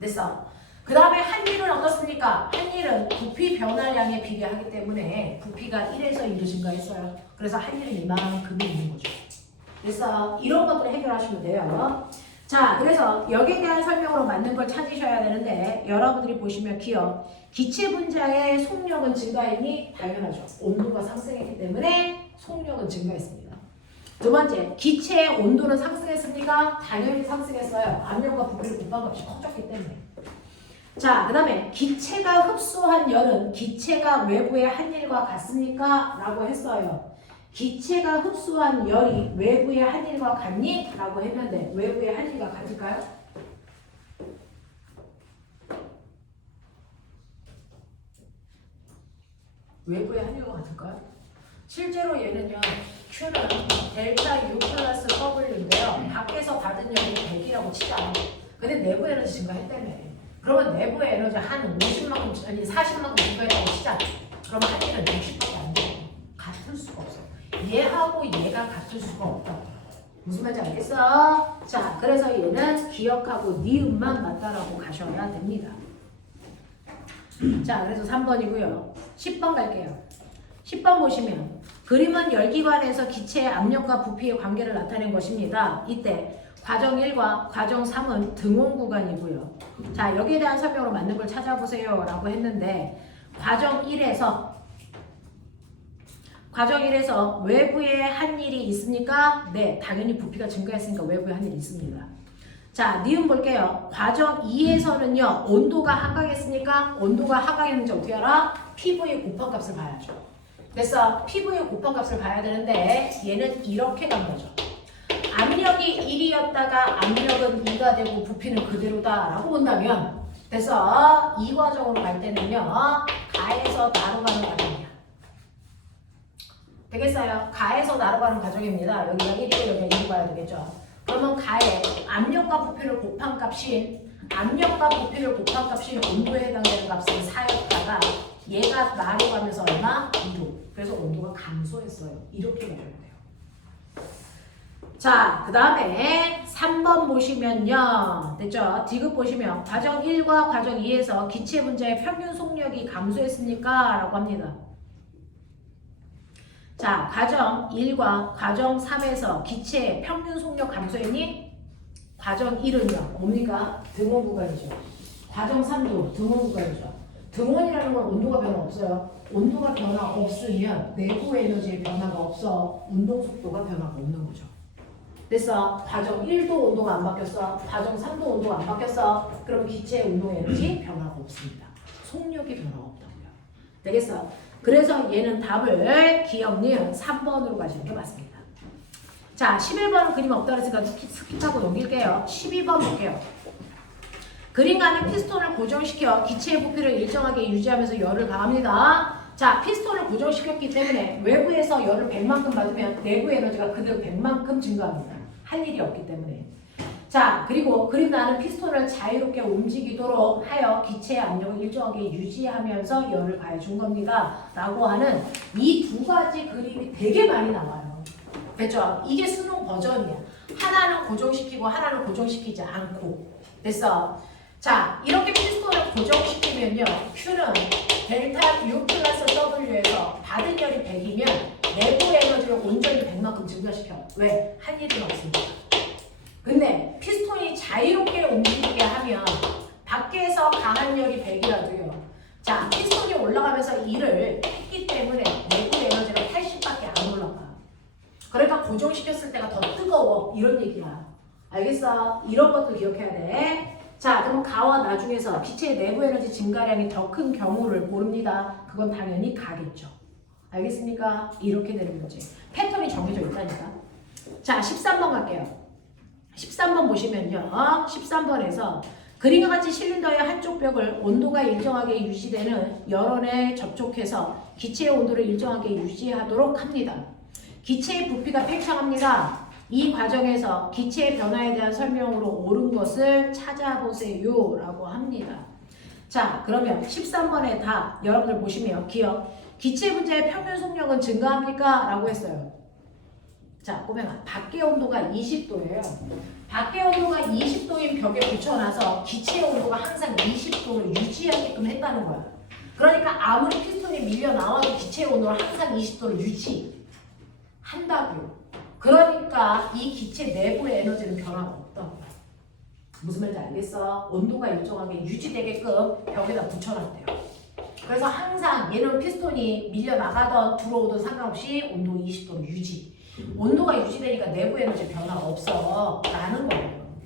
됐어. 그 다음에 한일은 어떻습니까? 한일은 부피 변화량에 비례하기 때문에 부피가 1에서 2로 증가했어요. 그래서 한일은 이만큼이 있는 거죠. 그래서 이런 것들을 해결하시면 돼요. 자, 그래서 여기에 대한 설명으로 맞는 걸 찾으셔야 되는데 여러분들이 보시면 기억. 기체 분자의 속력은 증가했니? 당연하죠. 온도가 상승했기 때문에 속력은 증가했습니다. 두 번째, 기체의 온도는 상승했습니까? 당연히 상승했어요. 압력과 부피를 곱한 값이 커졌기 때문에. 자, 그 다음에 기체가 흡수한 열은 기체가 외부의 한일과 같습니까? 라고 했어요. 기체가 흡수한 열이 외부의 한일과 같니? 라고 했는데 외부의 한일과 같을까요? 외부의 한일과 같을까요? 실제로 얘는요. Q는 델타 U 플러스 W인데요. 밖에서 받은 열이 100이라고 치자. 근데 내부 에너지 증가했다며. 그러면 내부 에너지 한 50만큼, 아니 40만큼 증가했다고 치자. 그러면 한일은 60밖에 안 돼요. 같을 수가 없어요. 얘하고 얘가 같을 수가 없다고. 무슨 말인지 알겠어? 자, 그래서 얘는 기억하고 니은만 맞다라고 가셔야 됩니다. 자, 그래서 3번이고요. 10번 갈게요. 10번 보시면 그림은 열기관에서 기체의 압력과 부피의 관계를 나타낸 것입니다. 이때 과정 1과 과정 3은 등온 구간이고요. 자, 여기에 대한 설명으로 맞는 걸 찾아보세요 라고 했는데 과정 1에서 외부에 한 일이 있습니까? 네, 당연히 부피가 증가했으니까 외부에 한 일이 있습니다. 자, 니은 볼게요. 과정 2에서는요, 온도가 하강했으니까 온도가 하강했는지 어떻게 알아? PV 곱한값을 봐야죠. 그래서 PV 곱한값을 봐야 되는데 얘는 이렇게 간 거죠. 압력이 1이었다가 압력은 2가 되고 부피는 그대로다 라고 본다면 그래서 이 과정으로 갈 때는요, 가에서 나로 가는 과정이야. 되겠어요? 가에서 나로 가는 과정입니다. 여기가 1이고 여기가 2로 가야 되겠죠. 그러면 가에 압력과 부피를 곱한 값인 온도에 해당되는 값은 4였다가 얘가 나로 가면서 얼마? 2로. 그래서 온도가 감소했어요. 이렇게 보면 돼요. 자, 그 다음에 3번 보시면요. 됐죠? 디귿 보시면 과정 1과 과정 2에서 기체 분자의 평균 속력이 감소했습니까? 라고 합니다. 자, 과정 1과 과정 3에서 기체의 평균 속력 감소했니? 과정 1은요. 뭡니까? 등온 구간이죠. 과정 3도 등온 구간이죠. 등온이라는 건 온도가 변화 없어요. 온도가 변화 없으면 내부 에너지의 변화가 없어. 운동 속도가 변화가 없는 거죠. 그래서 과정 1도 온도가 안 바뀌었어. 과정 3도 온도가 안 바뀌었어. 그럼 기체의 운동 에너지 변화가 없습니다. 속력이 변화가 없다고요. 되겠어? 그래서 얘는 답을 기억 니은 3번으로 가시는 게 맞습니다. 자, 11번은 그림 없다 그랬으니까 스킵하고 넘길게요. 12번 볼게요. 그림과는 피스톤을 고정시켜 기체의 부피를 일정하게 유지하면서 열을 가합니다. 자, 피스톤을 고정시켰기 때문에 외부에서 열을 100만큼 받으면 내부 에너지가 그대로 100만큼 증가합니다. 할 일이 없기 때문에. 자, 그리고 그림 나는 피스톤을 자유롭게 움직이도록 하여 기체의 압력을 일정하게 유지하면서 열을 가해준 겁니다. 라고 하는 이 두 가지 그림이 되게 많이 나와요. 됐죠? 이게 수능 버전이야. 하나는 고정시키고 하나는 고정시키지 않고. 됐어? 자, 이렇게 피스톤을 고정시키면요. Q는 델타 U 플러스 W에서 받은 열이 100이면 내부 에너지를 온전히 100만큼 증가시켜. 왜? 한 일은 없습니다. 근데 피스톤이 자유롭게 움직이게 하면 밖에서 강한 열이 100이라도요. 자, 피스톤이 올라가면서 일을 했기 때문에 내부 에너지가 80밖에 안 올라가. 그러니까 고정시켰을 때가 더 뜨거워. 이런 얘기야. 알겠어? 이런 것도 기억해야 돼. 자, 그럼 가와 나 중에서 기체의 내부 에너지 증가량이 더 큰 경우를 고릅니다. 그건 당연히 가겠죠. 알겠습니까? 이렇게 되는 문제. 패턴이 정해져 있다니까. 자, 13번 갈게요. 13번 보시면요. 13번에서 그림과 같이 실린더의 한쪽 벽을 온도가 일정하게 유지되는 열원에 접촉해서 기체의 온도를 일정하게 유지하도록 합니다. 기체의 부피가 팽창합니다. 이 과정에서 기체의 변화에 대한 설명으로 옳은 것을 찾아보세요 라고 합니다. 자, 그러면 13번의 답 여러분들 보시면 기억. 기체 분자의 평균 속력은 증가합니까? 라고 했어요. 자, 꼬맹아, 밖의 온도가 20도예요. 밖의 온도가 20도인 벽에 붙여놔서 기체의 온도가 항상 20도를 유지하게끔 했다는 거야. 그러니까 아무리 피스톤이 밀려 나와도 기체의 온도를 항상 20도를 유지한다고요. 그러니까 이 기체 내부의 에너지는 변화가 없다고 거야. 무슨 말인지 알겠어? 온도가 일정하게 유지되게끔 벽에다 붙여놨대요. 그래서 항상 얘는 피스톤이 밀려 나가던 들어오던 상관없이 온도 20도를 유지. 온도가 유지되니까 내부 에너지 변화가 없어 라는 거예요.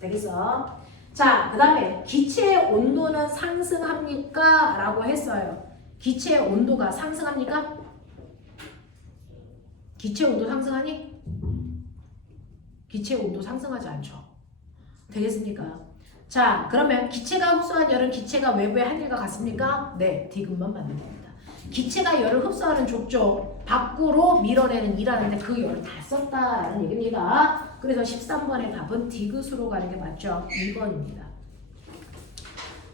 되겠어? 자, 그 다음에 기체의 온도는 상승합니까? 라고 했어요. 기체의 온도가 상승합니까? 기체 온도 상승하니? 기체 온도 상승하지 않죠. 되겠습니까? 자, 그러면 기체가 흡수한 열은 기체가 외부에 한 일과 같습니까? 네, 디귿만 맞는 겁니다. 기체가 열을 흡수하는 족족 밖으로 밀어내는 일하는데 그 열을 다 썼다라는 얘기입니다. 그래서 13번의 답은 디귿으로 가는 게 맞죠? 2번입니다.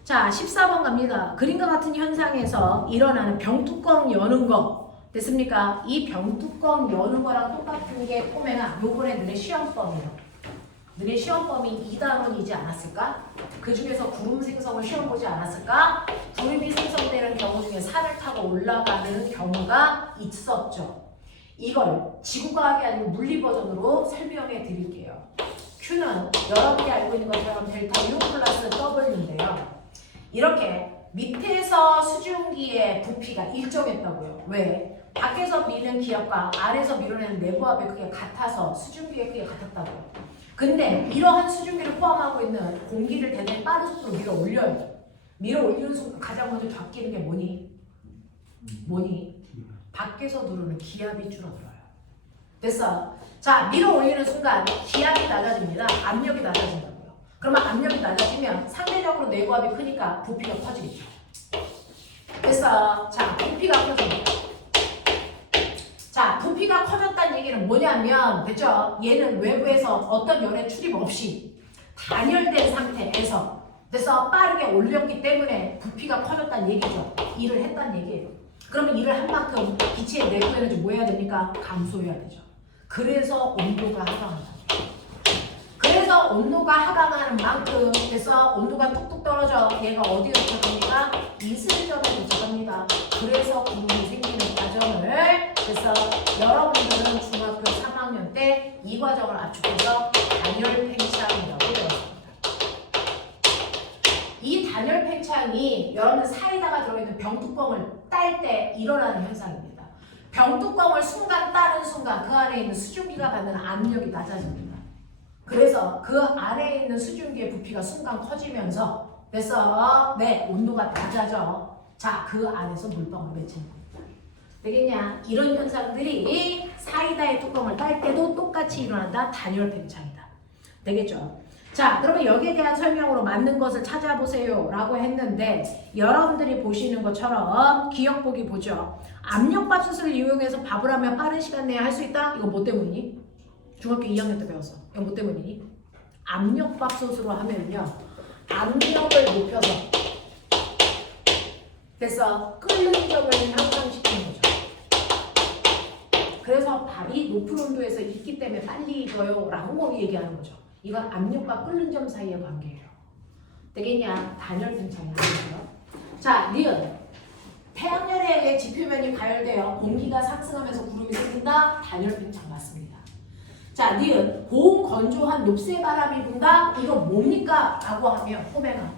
자, 14번 갑니다. 그림과 같은 현상에서 일어나는 병뚜껑 여는 거 됐습니까? 이 병뚜껑 여는 거랑 똑같은 게 꼬맹아 요번에 너네 시험범이에요. 너네 시험 범위 2단원이지 않았을까? 그 중에서 구름 생성을 시험 보지 않았을까? 구름이 생성되는 경우 중에 산을 타고 올라가는 경우가 있었죠. 이걸 지구과학이 아닌 물리 버전으로 설명해 드릴게요. Q는 여러분이 알고 있는 것처럼 델타 U 플러스 W인데요. 이렇게 밑에서 수증기의 부피가 일정했다고요. 왜? 밖에서 미는 기압과 안에서 밀어내는 내부압의 크기가 같아서 수증기의 크기가 같았다고요. 근데 이러한 수증기를 포함하고 있는 공기를 대단히 빠른 속도로 밀어 올려요. 밀어 올리는 순간 가장 먼저 바뀌는 게 뭐니? 밖에서 누르는 기압이 줄어들어요. 됐어? 자, 밀어 올리는 순간 기압이 낮아집니다. 압력이 낮아진다고요. 그러면 압력이 낮아지면 상대적으로 내부압이 크니까 부피가 커지겠죠. 됐어? 자, 부피가 커집니다. 자, 부피가 커졌다는 얘기는 뭐냐면, 됐죠? 얘는 외부에서 어떤 열의 출입 없이 단열된 상태에서 그래서 빠르게 올렸기 때문에 부피가 커졌다는 얘기죠. 일을 했다는 얘기예요. 그러면 일을 한 만큼 기체의 내부 에너지 뭐 해야 됩니까? 감소해야 되죠. 그래서 온도가 하강한다. 그래서 온도가 하강하는 만큼 그래서 온도가 뚝뚝 떨어져 얘가 어디에 도착합니까? 이슬점에 도착합니다. 그래서 구름이 생기는 과정을 그래서 여러분들은 중학교 3학년 때 이 과정을 압축해서 단열 팽창이라고 배웠습니다. 이 단열 팽창이 여러분 사이다가 들어있는 병뚜껑을 딸 때 일어나는 현상입니다. 병뚜껑을 순간 따는 순간 그 안에 있는 수증기가 받는 압력이 낮아집니다. 그래서 그 안에 있는 수증기의 부피가 순간 커지면서 그래서 온도가 낮아져. 자, 그 안에서 물방울 맺히는 겁니다. 되겠냐? 이런 현상들이 사이다의 뚜껑을 딸 때도 똑같이 일어난다. 단열 팽창이다. 되겠죠? 자, 그러면 여기에 대한 설명으로 맞는 것을 찾아보세요 라고 했는데 여러분들이 보시는 것처럼 기억보기 보죠. 압력밥솥을 이용해서 밥을 하면 빠른 시간 내에 할 수 있다? 이거 뭐 때문이니? 중학교 2학년 때 배웠어. 이거 뭐 때문이니? 압력밥솥으로 하면요. 압력을 높여서 됐어. 끓는 점을 향상시키는 거죠. 그래서 밥이 높은 온도에서 익기 때문에 빨리 익어요 라고 얘기하는 거죠. 이건 압력과 끓는 점 사이의 관계예요. 되겠냐? 단열 팽창이라는 거죠. 자, 니은. 태양열에 의해 지표면이 가열되어 공기가 상승하면서 구름이 생긴다. 단열 팽창 맞습니다. 자, 니은. 고온 건조한 녹새 바람이 분다. 이거 뭡니까? 라고 하면 호맹아.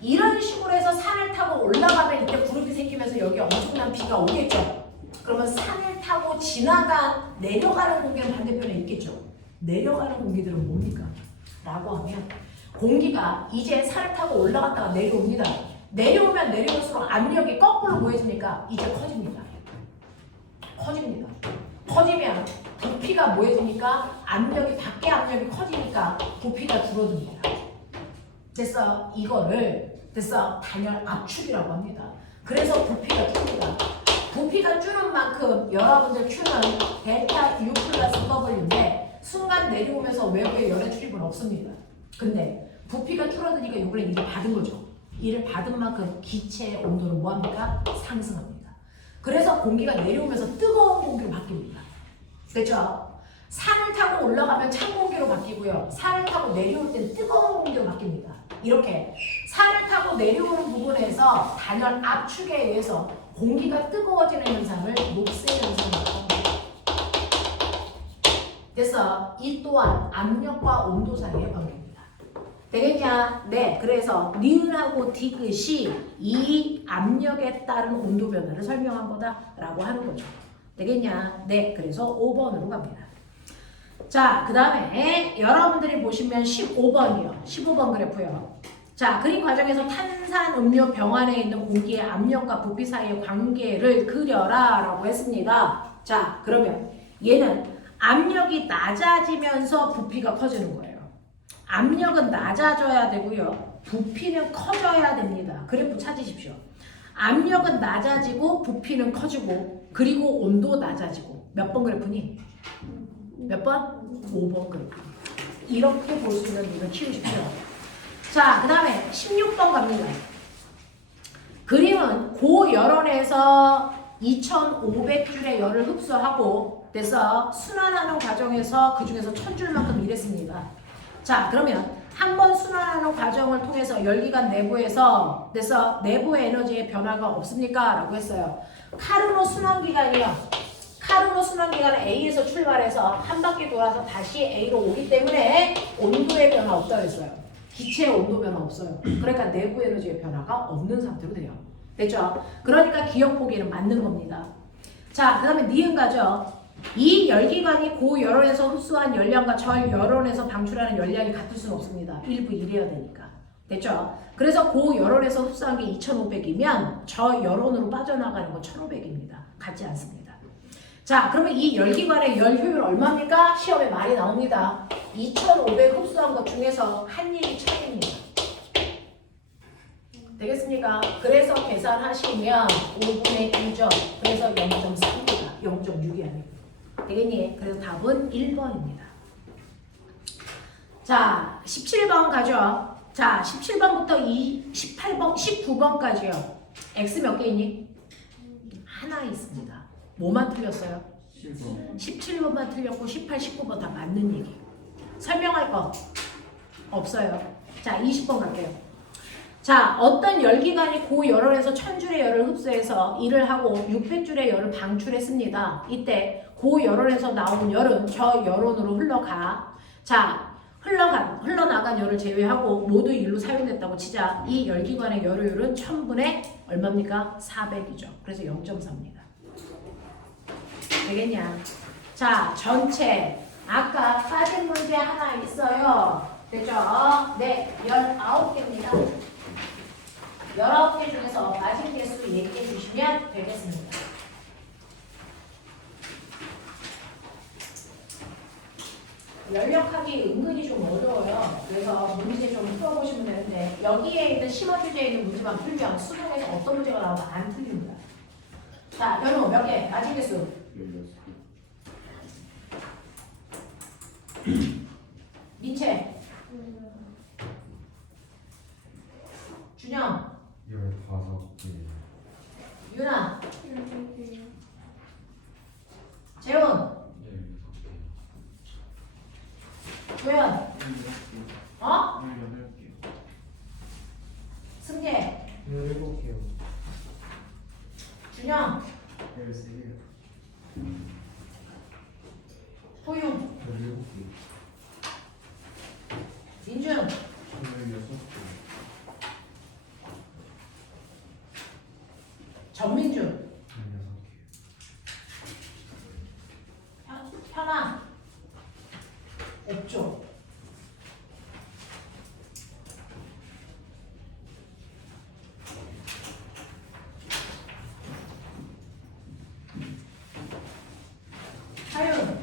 이런 식으로 해서 산을 타고 올라가면 이때 구름이 생기면서 여기 엄청난 비가 오겠죠. 그러면 산을 타고 지나간 내려가는 공기는 반대편에 있겠죠. 내려가는 공기들은 뭡니까? 라고 하면 공기가 이제 산을 타고 올라갔다가 내려옵니다. 내려오면 내려올수록 압력이 거꾸로 보여지니까 이제 커집니다. 커지면 부피가 뭐해지니까 압력이 밖에 압력이 커지니까 부피가 줄어듭니다. 됐어? 이거를 됐어? 단열 압축이라고 합니다. 그래서 부피가 줍니다. 부피가 줄은 만큼 여러분들 Q는 델타 U 플러스 W인데 순간 내려오면서 외부에 열의 출입은 없습니다. 근데 부피가 줄어드니까 이번에 일을 받은 거죠. 일을 받은 만큼 기체의 온도는 뭐합니까? 상승합니다. 그래서 공기가 내려오면서 뜨거운 공기로 바뀝니다. 됐죠? 산을 타고 올라가면 찬 공기로 바뀌고요. 산을 타고 내려올 땐 뜨거운 공기로 바뀝니다. 이렇게 산을 타고 내려오는 부분에서 단열 압축에 의해서 공기가 뜨거워지는 현상을 녹색 현상이라고 합니다. 그래서 이 또한 압력과 온도 사이의 관계입니다. 되겠냐? 네, 그래서 니은하고 디귿이 이 압력에 따른 온도 변화를 설명한 거다라고 하는 거죠. 되겠냐? 네, 그래서 5번으로 갑니다. 자, 그 다음에 여러분들이 보시면 15번이요. 15번 그래프요. 자, 그림 과정에서 탄산음료 병 안에 있는 공기의 압력과 부피 사이의 관계를 그려라 라고 했습니다. 자, 그러면 얘는 압력이 낮아지면서 부피가 커지는 거예요. 압력은 낮아져야 되고요. 부피는 커져야 됩니다. 그래프 찾으십시오. 압력은 낮아지고 부피는 커지고 그리고 온도 낮아지고 몇 번 그래프니? 몇 번? 5번 그래프. 이렇게 볼 수 있는 눈을 키우십시오. 자, 그 다음에 16번 갑니다. 그림은 고열원에서 2500줄의 열을 흡수하고 그래서 순환하는 과정에서 그 중에서 1000줄만큼 일했습니다. 자, 그러면 한 번 순환하는 과정을 통해서 열기관 내부에서 그래서 내부의 에너지의 변화가 없습니까? 라고 했어요. 카르노 순환기관이요. 카르노 순환기관은 A에서 출발해서 한 바퀴 돌아서 다시 A로 오기 때문에 온도의 변화 없다고 했어요. 기체의 온도 변화 없어요. 그러니까 내부 에너지의 변화가 없는 상태로 돼요. 됐죠? 그러니까 기억 보기는 맞는 겁니다. 자, 그 다음에 니은가죠. 이 열기관이 고열원에서 흡수한 열량과 저열원에서 방출하는 열량이 같을 수는 없습니다. 일부 일해야 되니까. 됐죠? 그래서 고열원에서 흡수한 게 2500이면 저열원으로 빠져나가는 건 1500입니다. 같지 않습니다. 자, 그러면 이 열기관의 열 효율 얼마입니까? 시험에 많이 나옵니다. 2500 흡수한 것 중에서 한 일이 1000입니다. 되겠습니까? 그래서 계산하시면 5분의 1죠. 그래서 0.3입니다. 0.6이 아니고. 되겠니? 그래서 답은 1번입니다. 자, 17번 가죠. 자, 17번부터 18번, 19번까지요. X 몇 개 있니? 하나 있습니다. 뭐만 틀렸어요? 17번만 틀렸고 18, 19번 다 맞는 얘기. 설명할 거 없어요. 자, 20번 갈게요. 자, 어떤 열기관이 고열원에서 1000줄의 열을 흡수해서 일을 하고 600줄의 열을 방출했습니다. 이때 고열원에서 나온 열은 저열원으로 흘러가. 자, 흘러나간 열을 제외하고 모두 일로 사용됐다고 치자. 이 열기관의 열효율은 1000분의 얼마입니까? 400이죠. 그래서 0.4입니다. 되겠냐? 자, 전체 아까 빠진 문제 하나 있어요. 됐죠? 네, 19개입니다. 19개 중에서 빠진 개수 얘기해 주시면 되겠습니다. 연력하기 은근히 좀 어려워요. 그래서 문제 좀 풀어보시면 되는데 여기에 있는 심화 주제에 있는 문제만 풀면 수능에서 어떤 문제가 나와도 안 틀립니다. 자, 여러분 몇 개? 빠진 개수 16개. 민채 준영 15개. 유나 재훈 도현 어? 18개. 승재 17개요. 준영 13개요. 호윤 17개. 민준 16개. 전민준 16개. 현아 없죠. 하윤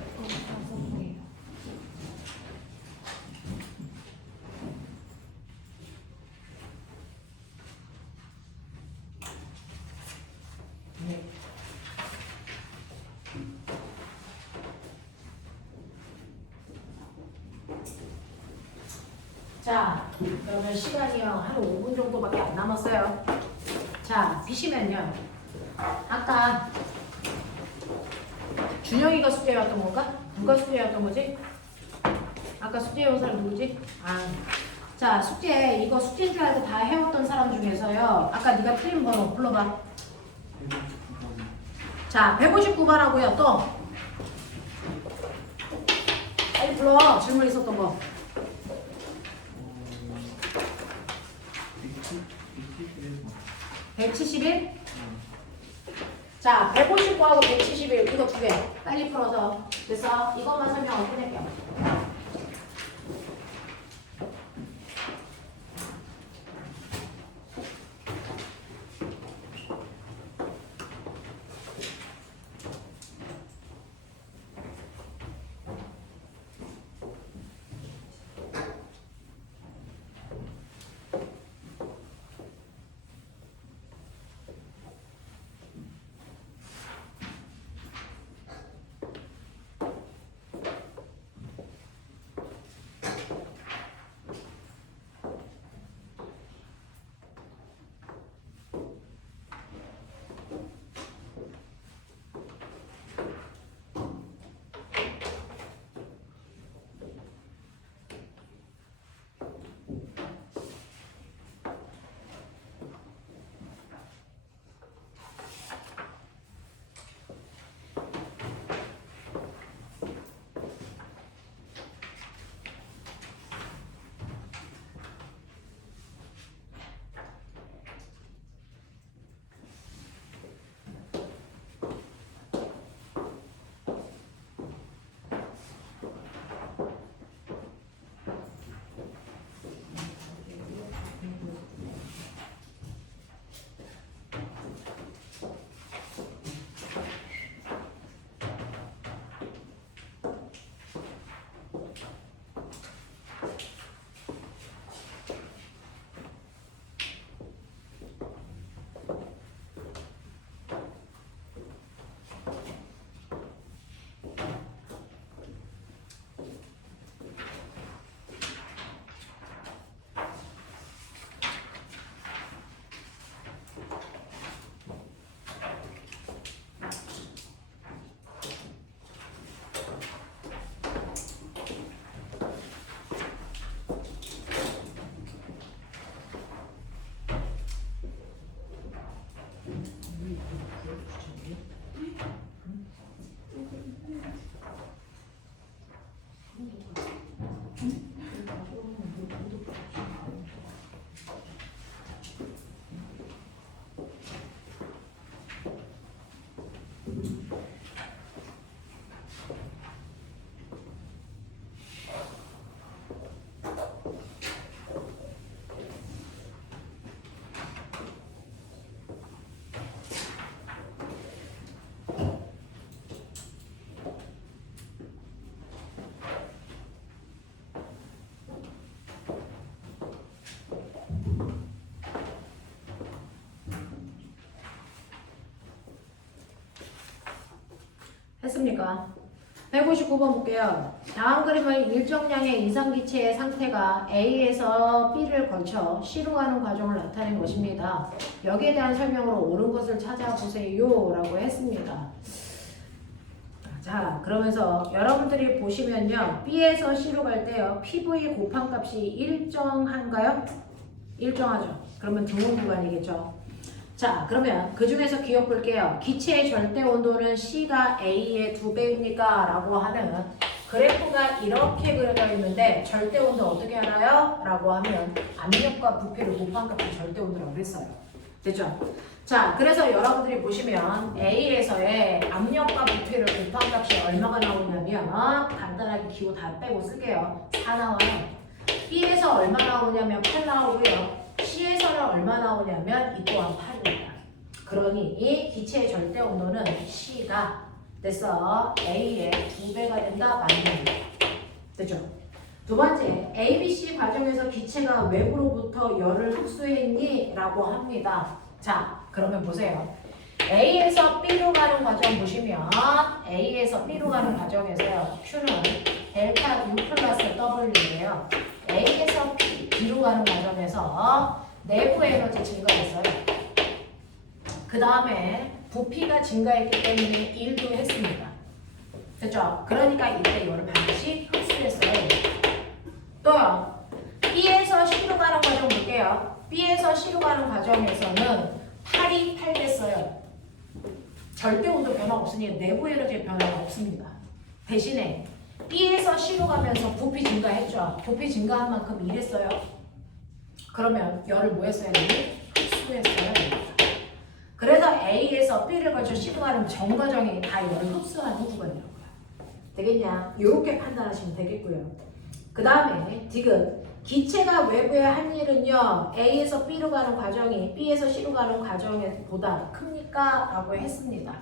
네. 자, 그러면 시간이요. 한 5분 정도밖에 안 남았어요. 자, 비시면요. 아까 준영이가 숙제해왔던 건가? 누가 숙제해왔던 거지? 아까 숙제해온 사람 누구지? 아, 자, 숙제 이거 숙제인 줄 알고 다 해왔던 사람 중에서요. 아까 네가 틀린 번호 불러봐. 자, 159번 하고요. 또 빨리 불러. 질문 있었던 거. 171? 자, 159하고 171 이거 두 개 빨리 풀어서 그래서 이것만 설명을 끝낼게요. 했습니까? 159번 볼게요. 다음 그림은 일정량의 이상기체의 상태가 A에서 B를 거쳐 C로 가는 과정을 나타낸 것입니다. 여기에 대한 설명으로 옳은 것을 찾아보세요 라고 했습니다. 자, 그러면서 여러분들이 보시면요. B에서 C로 갈 때요. PV 곱한값이 일정한가요? 일정하죠. 그러면 등온 구간이겠죠. 자, 그러면 그 중에서 기억 볼게요. 기체의 절대 온도는 C가 A의 2배입니까? 라고 하는 그래프가 이렇게 그려져 있는데 절대 온도 어떻게 알아요? 라고 하면 압력과 부피를 곱한 값이 절대 온도라고 그랬어요. 됐죠? 자, 그래서 여러분들이 보시면 A에서의 압력과 부피를 곱한 값이 얼마가 나오냐면 간단하게 기호 다 빼고 쓸게요. 4 나와요. B에서 얼마 나오냐면 8 나오고요. C에서는 얼마 나오냐면 이 또한 8입니다. 그러니 이 기체의 절대 온도는 C가 됐어. A의 2배가 된다. 맞는 됐죠? 두 번째, ABC 과정에서 기체가 외부로부터 열을 흡수했니? 라고 합니다. 자, 그러면 보세요. A에서 B로 가는 과정 보시면 A에서 B로 가는 과정에서요. Q는 델타 U 플러스 W인데요. A에서 B로 가는 과정에서 내부 에너지 증가했어요. 그 다음에 부피가 증가했기 때문에 1도 했습니다. 됐죠? 그러니까 이때 열을 반드시 흡수했어요. 또요. B에서 C로 가는 과정 볼게요. B에서 C로 가는 과정에서는 8이 8 됐어요. 절대 온도 변화 없으니 내부 에너지 변화가 없습니다. 대신에 B에서 C로 가면서 부피 증가했죠. 부피 증가한 만큼 일했어요. 그러면 열을 뭐 했어야 되니? 흡수했어야 됩니다. 그래서 A에서 B를 걸쳐 C로 가는 전 과정이 다 열을 흡수하는 구간이라고요. 되겠냐? 이렇게 판단하시면 되겠고요. 그 다음에 지금 기체가 외부에 한 일은요. A에서 B로 가는 과정이 B에서 C로 가는 과정보다 큽니까? 라고 했습니다.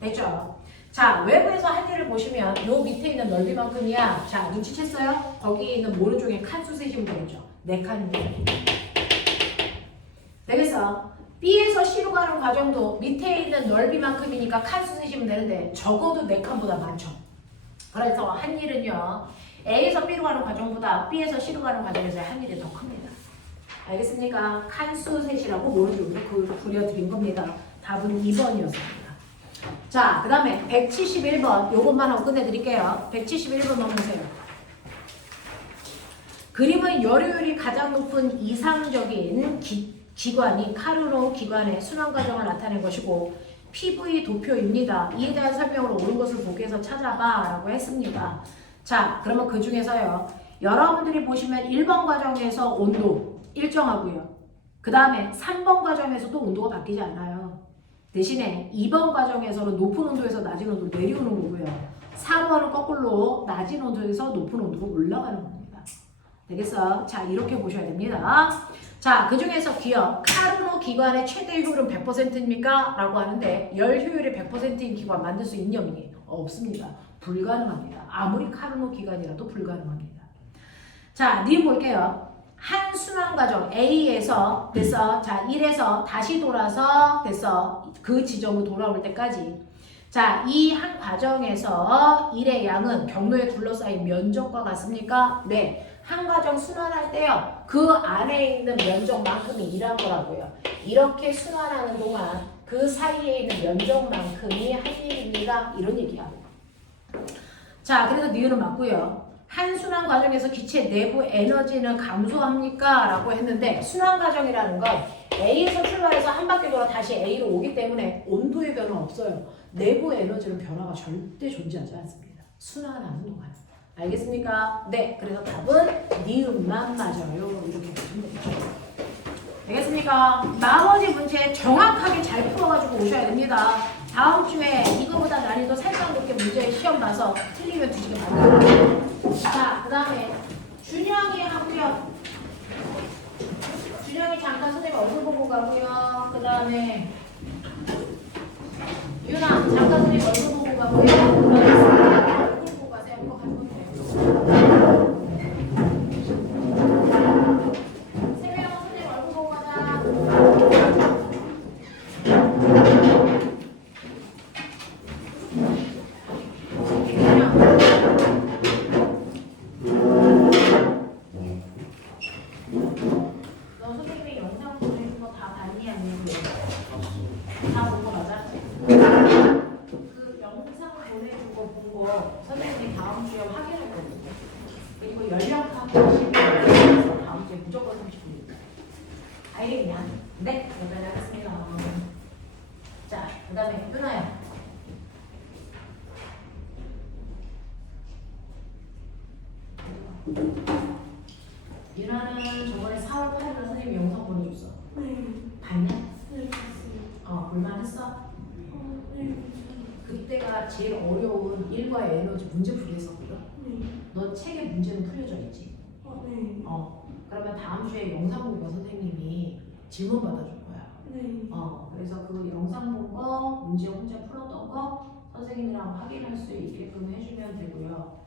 됐죠? 자, 외부에서 한 일을 보시면 요 밑에 있는 넓이만큼이야. 자, 눈치챘어요? 거기에 있는 모른 쪽에 칸수 세시면 되겠죠? 4칸입니다. 되겠어? B에서 C로 가는 과정도 밑에 있는 넓이만큼이니까 칸수 세시면 되는데 적어도 4칸보다 많죠? 그래서 한 일은요. A에서 B로 가는 과정보다 B에서 C로 가는 과정에서 한 일이 더 큽니다. 알겠습니까? 칸수 셋이라고 모른 쪽으로 그려드린 겁니다. 답은 2번이었습니다. 자, 그 다음에 171번 요것만 하고 끝내드릴게요. 171번만 보세요. 그림은 열효율이 가장 높은 이상적인 기관이 카르노 기관의 순환 과정을 나타낸 것이고 PV 도표입니다. 이에 대한 설명으로 옳은 것을 보기에서 찾아봐 라고 했습니다. 자, 그러면 그 중에서요. 여러분들이 보시면 1번 과정에서 온도 일정하고요. 그 다음에 3번 과정에서도 온도가 바뀌지 않아요. 대신에 2번 과정에서는 높은 온도에서 낮은 온도로 내려오는 거고요. 3번은 거꾸로 낮은 온도에서 높은 온도로 올라가는 겁니다. 되겠어? 자, 이렇게 보셔야 됩니다. 자, 그 중에서 기억, 카르노 기관의 최대 효율은 100%입니까? 라고 하는데 열 효율이 100%인 기관 만들 수 있냐면 없습니다. 불가능합니다. 아무리 카르노 기관이라도 불가능합니다. 자, 니은 볼게요. 한 순환 과정 A에서 됐어. 자, 1에서 다시 돌아서 됐어. 그 지점으로 돌아올 때까지. 자, 이 한 과정에서 1의 양은 경로에 둘러싸인 면적과 같습니까? 네. 한 과정 순환할 때요. 그 안에 있는 면적만큼이 일한 거라고요. 이렇게 순환하는 동안 그 사이에 있는 면적만큼이 한 일입니다. 이런 얘기야. 자, 그래서 니은은 맞고요. 한 순환 과정에서 기체 내부 에너지는 감소합니까? 라고 했는데 순환 과정이라는 건 A에서 출발해서 한 바퀴 돌아 다시 A로 오기 때문에 온도의 변화 없어요. 내부 에너지는 변화가 절대 존재하지 않습니다. 순환하는 동안. 알겠습니까? 네, 그래서 답은 니은만 맞아요. 이렇게 보시면 되죠. 알겠습니까? 나머지 문제 정확하게 잘 풀어가지고 오셔야 됩니다. 다음 주에 이거보다 난이도 살짝 높게 문제 시험 봐서 틀리면 뒤지게 만들어요. 자, 그 다음에 준영이 하고요. 준영이 잠깐 선생님 얼굴 보고 가고요. 그 다음에 유나 잠깐 선생님 얼굴 보고 가고요. 그 다음에 얼굴 보고 가세요. 그거 가지고 돼요. 세명 선생님 얼굴 보고 가자. 30분. 다음 주에 무조건 30분입니다. 아예 그냥. 네, 여기까지 하겠습니다. 자, 그 다음에 유나야. 유나는 저번에 4월 8일 선생님이 영상 보내줬어. 봤냐? 볼만했어? 그때가 제일 어려운 일과 에너지 문제 풀이 했었거든? 너 책에 문제는 풀려져 있지? 그러면 다음 주에 영상 보고 선생님이 질문 받아줄 거야. 그래서 그 영상 본 거, 문제 혼자 풀었던 거 선생님이랑 확인할 수 있게끔 해주면 되고요.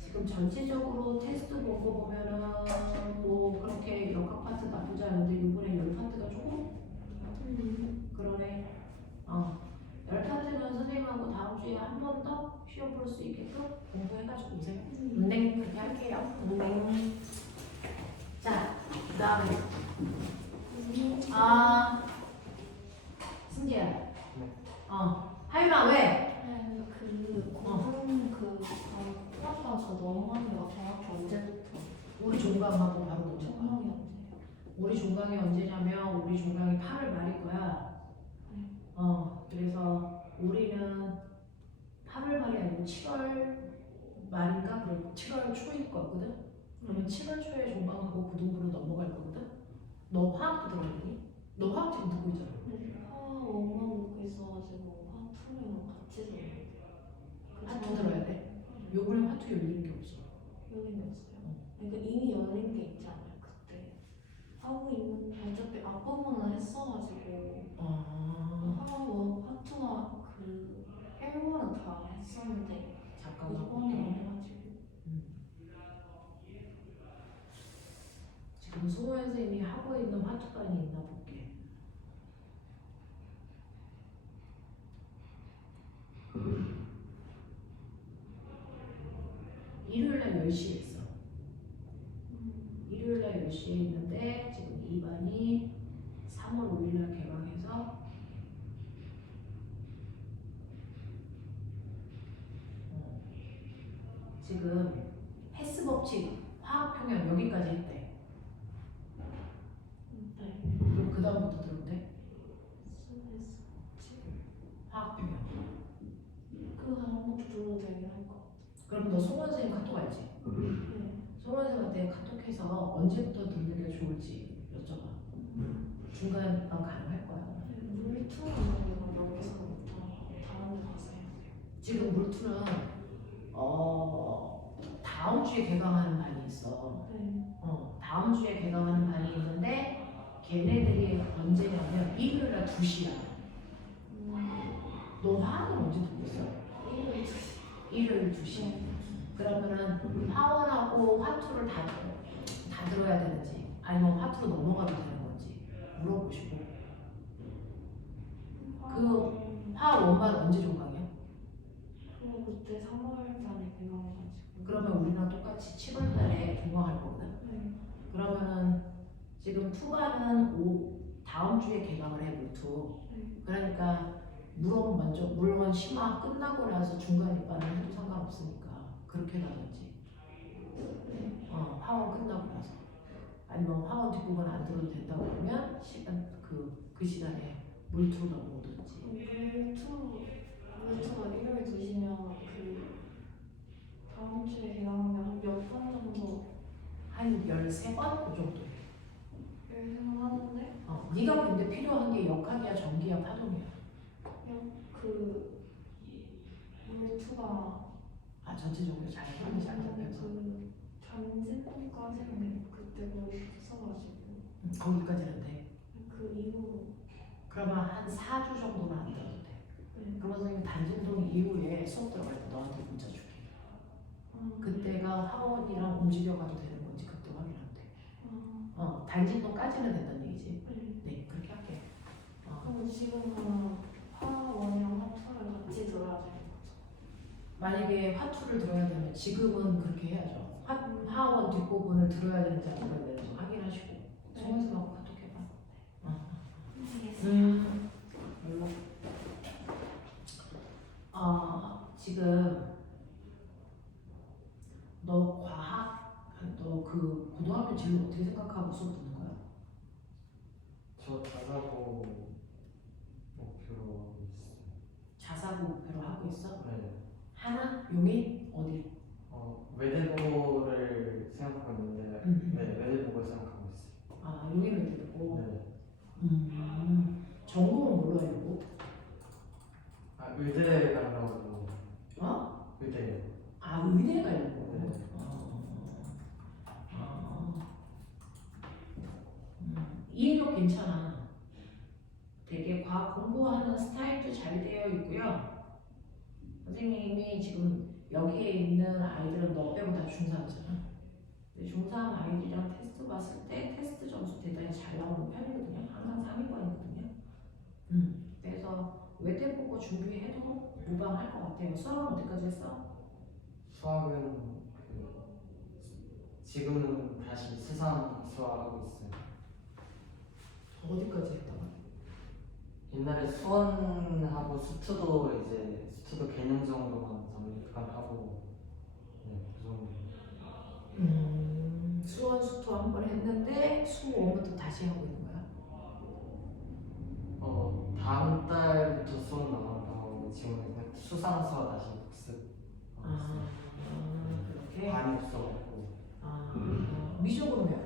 지금 전체적으로 테스트 본 거 보면은 뭐 그렇게 역학 파트 나쁘지 않은데 이번에 열 파트가 조금 그러네. 열 파트는 선생님하고 다음 주에 한 번 더 시험 볼 수 있게끔 공부해가지고 오세요. 네, 그렇게 할게요. 자, 그 다음에 승재야. 하윤아 왜? 플랫폼에서 넘어가는 거 정확히 언제부터? 우리 종강하고 바로 넘어가. 전망이 언제예요? 우리 종강이 언제냐면 우리 종강이 8월 말일 거야. 그래서 우리는 8월 말이 아니고 7월 말인가? 그럼 7월 초일 거거든? 그러면 7월 초에 종강하고 고등부로 넘어갈 거거든? 너 화학도 들어가니? 너 화학 지금 듣고 있잖아. 원만 먹고 있어가지고 화투랑 같이 들어요. 화투 들어야 돼? 요번에 화투 열리는 게 없어. 열린 게 없어요. 그러니까 이미 열린 게 있지 않아요? 그때 하고 있는 어차피 앞부분은 했어가지고 화투와 그 1월은 다 했었는데 잠깐만 이번에 볼게. 해가지고 지금 소호 선생님이 하고 있는 화투반이 있나 볼게. 일요일날 10시에 있어. 일요일날 10시에 있는데 지금 2반이 3월 5일날 개강해서 지금 헬스 법칙 화학 평형 여기까지 했대. 그럼 그 다음부터 들어온대. 화학 평형. 그 다음부터 들어도 되긴 할 것 같아요. 그럼 너 송원 선생님 카톡 알지? 송원 선생님한테 카톡해서 언제부터 듣는 게 좋을지 여쭤봐. 중간 가능할 거야. 물투는 여기서부터 다른 데 가세요. 지금 물투는 다음 주에 개강하는 반이 있어. 다음 주에 개강하는 반이 있는데 걔네들이 언제냐면 일요일날 2시야. 너 화학은 언제 듣고 있어? 일요일 2시. 그러면은 화원하고 화투를 다 들어야 되는지 아니면 화투로 넘어가도 되는 건지 물어보시고. 그 화학 원반 언제 종강이야? 그때 3월달에 개강해가지고. 그러면 우리랑 똑같이 7월달에 종강할 거거든. 그러면은 지금 투반은 다음 주에 개강을 해 물투. 그러니까 물론 먼저 물론 심화 끝나고 나서 중간 입반을 해도 상관없으니까 그렇게 가든지. 화원 끝나고 나서 아니면 화원 뒷부분 안 들어도 된다고 하면 시간 그 시간에 물투로 넘어오든지. 물투가 일요일 2시면 그 다음 주에 개강하면 한 몇 번 정도 한 13번 그 정도. 생각하는데 네가 근데 필요한 게 역학이야 전기야 파동이야. 그 물투가 전체적으로 잘 하는지 안 되면서 그 전진동까지는 그때 거의 써가지고 거기까지는 돼. 그 이후로 그러면 한 4주 정도는 안 들어도 돼. 그럼 선생님 단진동 이후에 수업 들어갈 때 너한테 문자 줄게. 그때가 화원이랑 움직여가도 되는 건지 그때 확인하면 돼. 단진동까지는 된다는 얘기지. 네, 그렇게 할게. 그럼 지금은 화원이랑 화투를 같이 들어야 되는 거죠? 만약에 화투를 들어야 되면 지금은 그렇게 해야죠. 화원 뒷부분을 들어야 되는지 안 들어야 되는지 확인하시고 송은수하고 카톡해봐. 연락. 지금 너 과학, 너 그 고등학교 진로 어떻게 생각하고 수업 듣는 거야? 저 자사고 목표로 하고 있어요. 자사고 목표로 하고 있어? 네. 하나? 용인? 어디? 외대부를 생각하고 있는데 음. 네, 외대부를 생각하고 있어요. 아 용인을 듣고 네. 전공은 뭘로 하려고? 의대 가려고. 어? 의대. 아 의대 가려고? 네. 이해력 괜찮아. 되게 과학 공부하는 스타일도 잘 되어 있고요. 선생님이 지금 여기에 있는 아이들은 너 빼고 다 중3이잖아. 근데 중3 아이들이랑 테스트 봤을 때 테스트 점수 대단히 잘 나오는 편이거든요. 항상 상위권이거든요. 그래서 외대 보고 준비해도 무방할 것 같아요. 수학은 어디까지 했어? 수학은 지금은 다시 수상 수학하고 있어요. 어디까지 했다가? 옛날에 수원하고 수투도 개념 정도만 잠깐 하고 네, 그 정도. 수원 수투 한 번 했는데 수5부터 다시 하고 있는 거야? 다음 달부터 수원 나간다고 지금 수상 수학 다시 복습. 그렇게? 반이 없어갖고. 위적으로 몇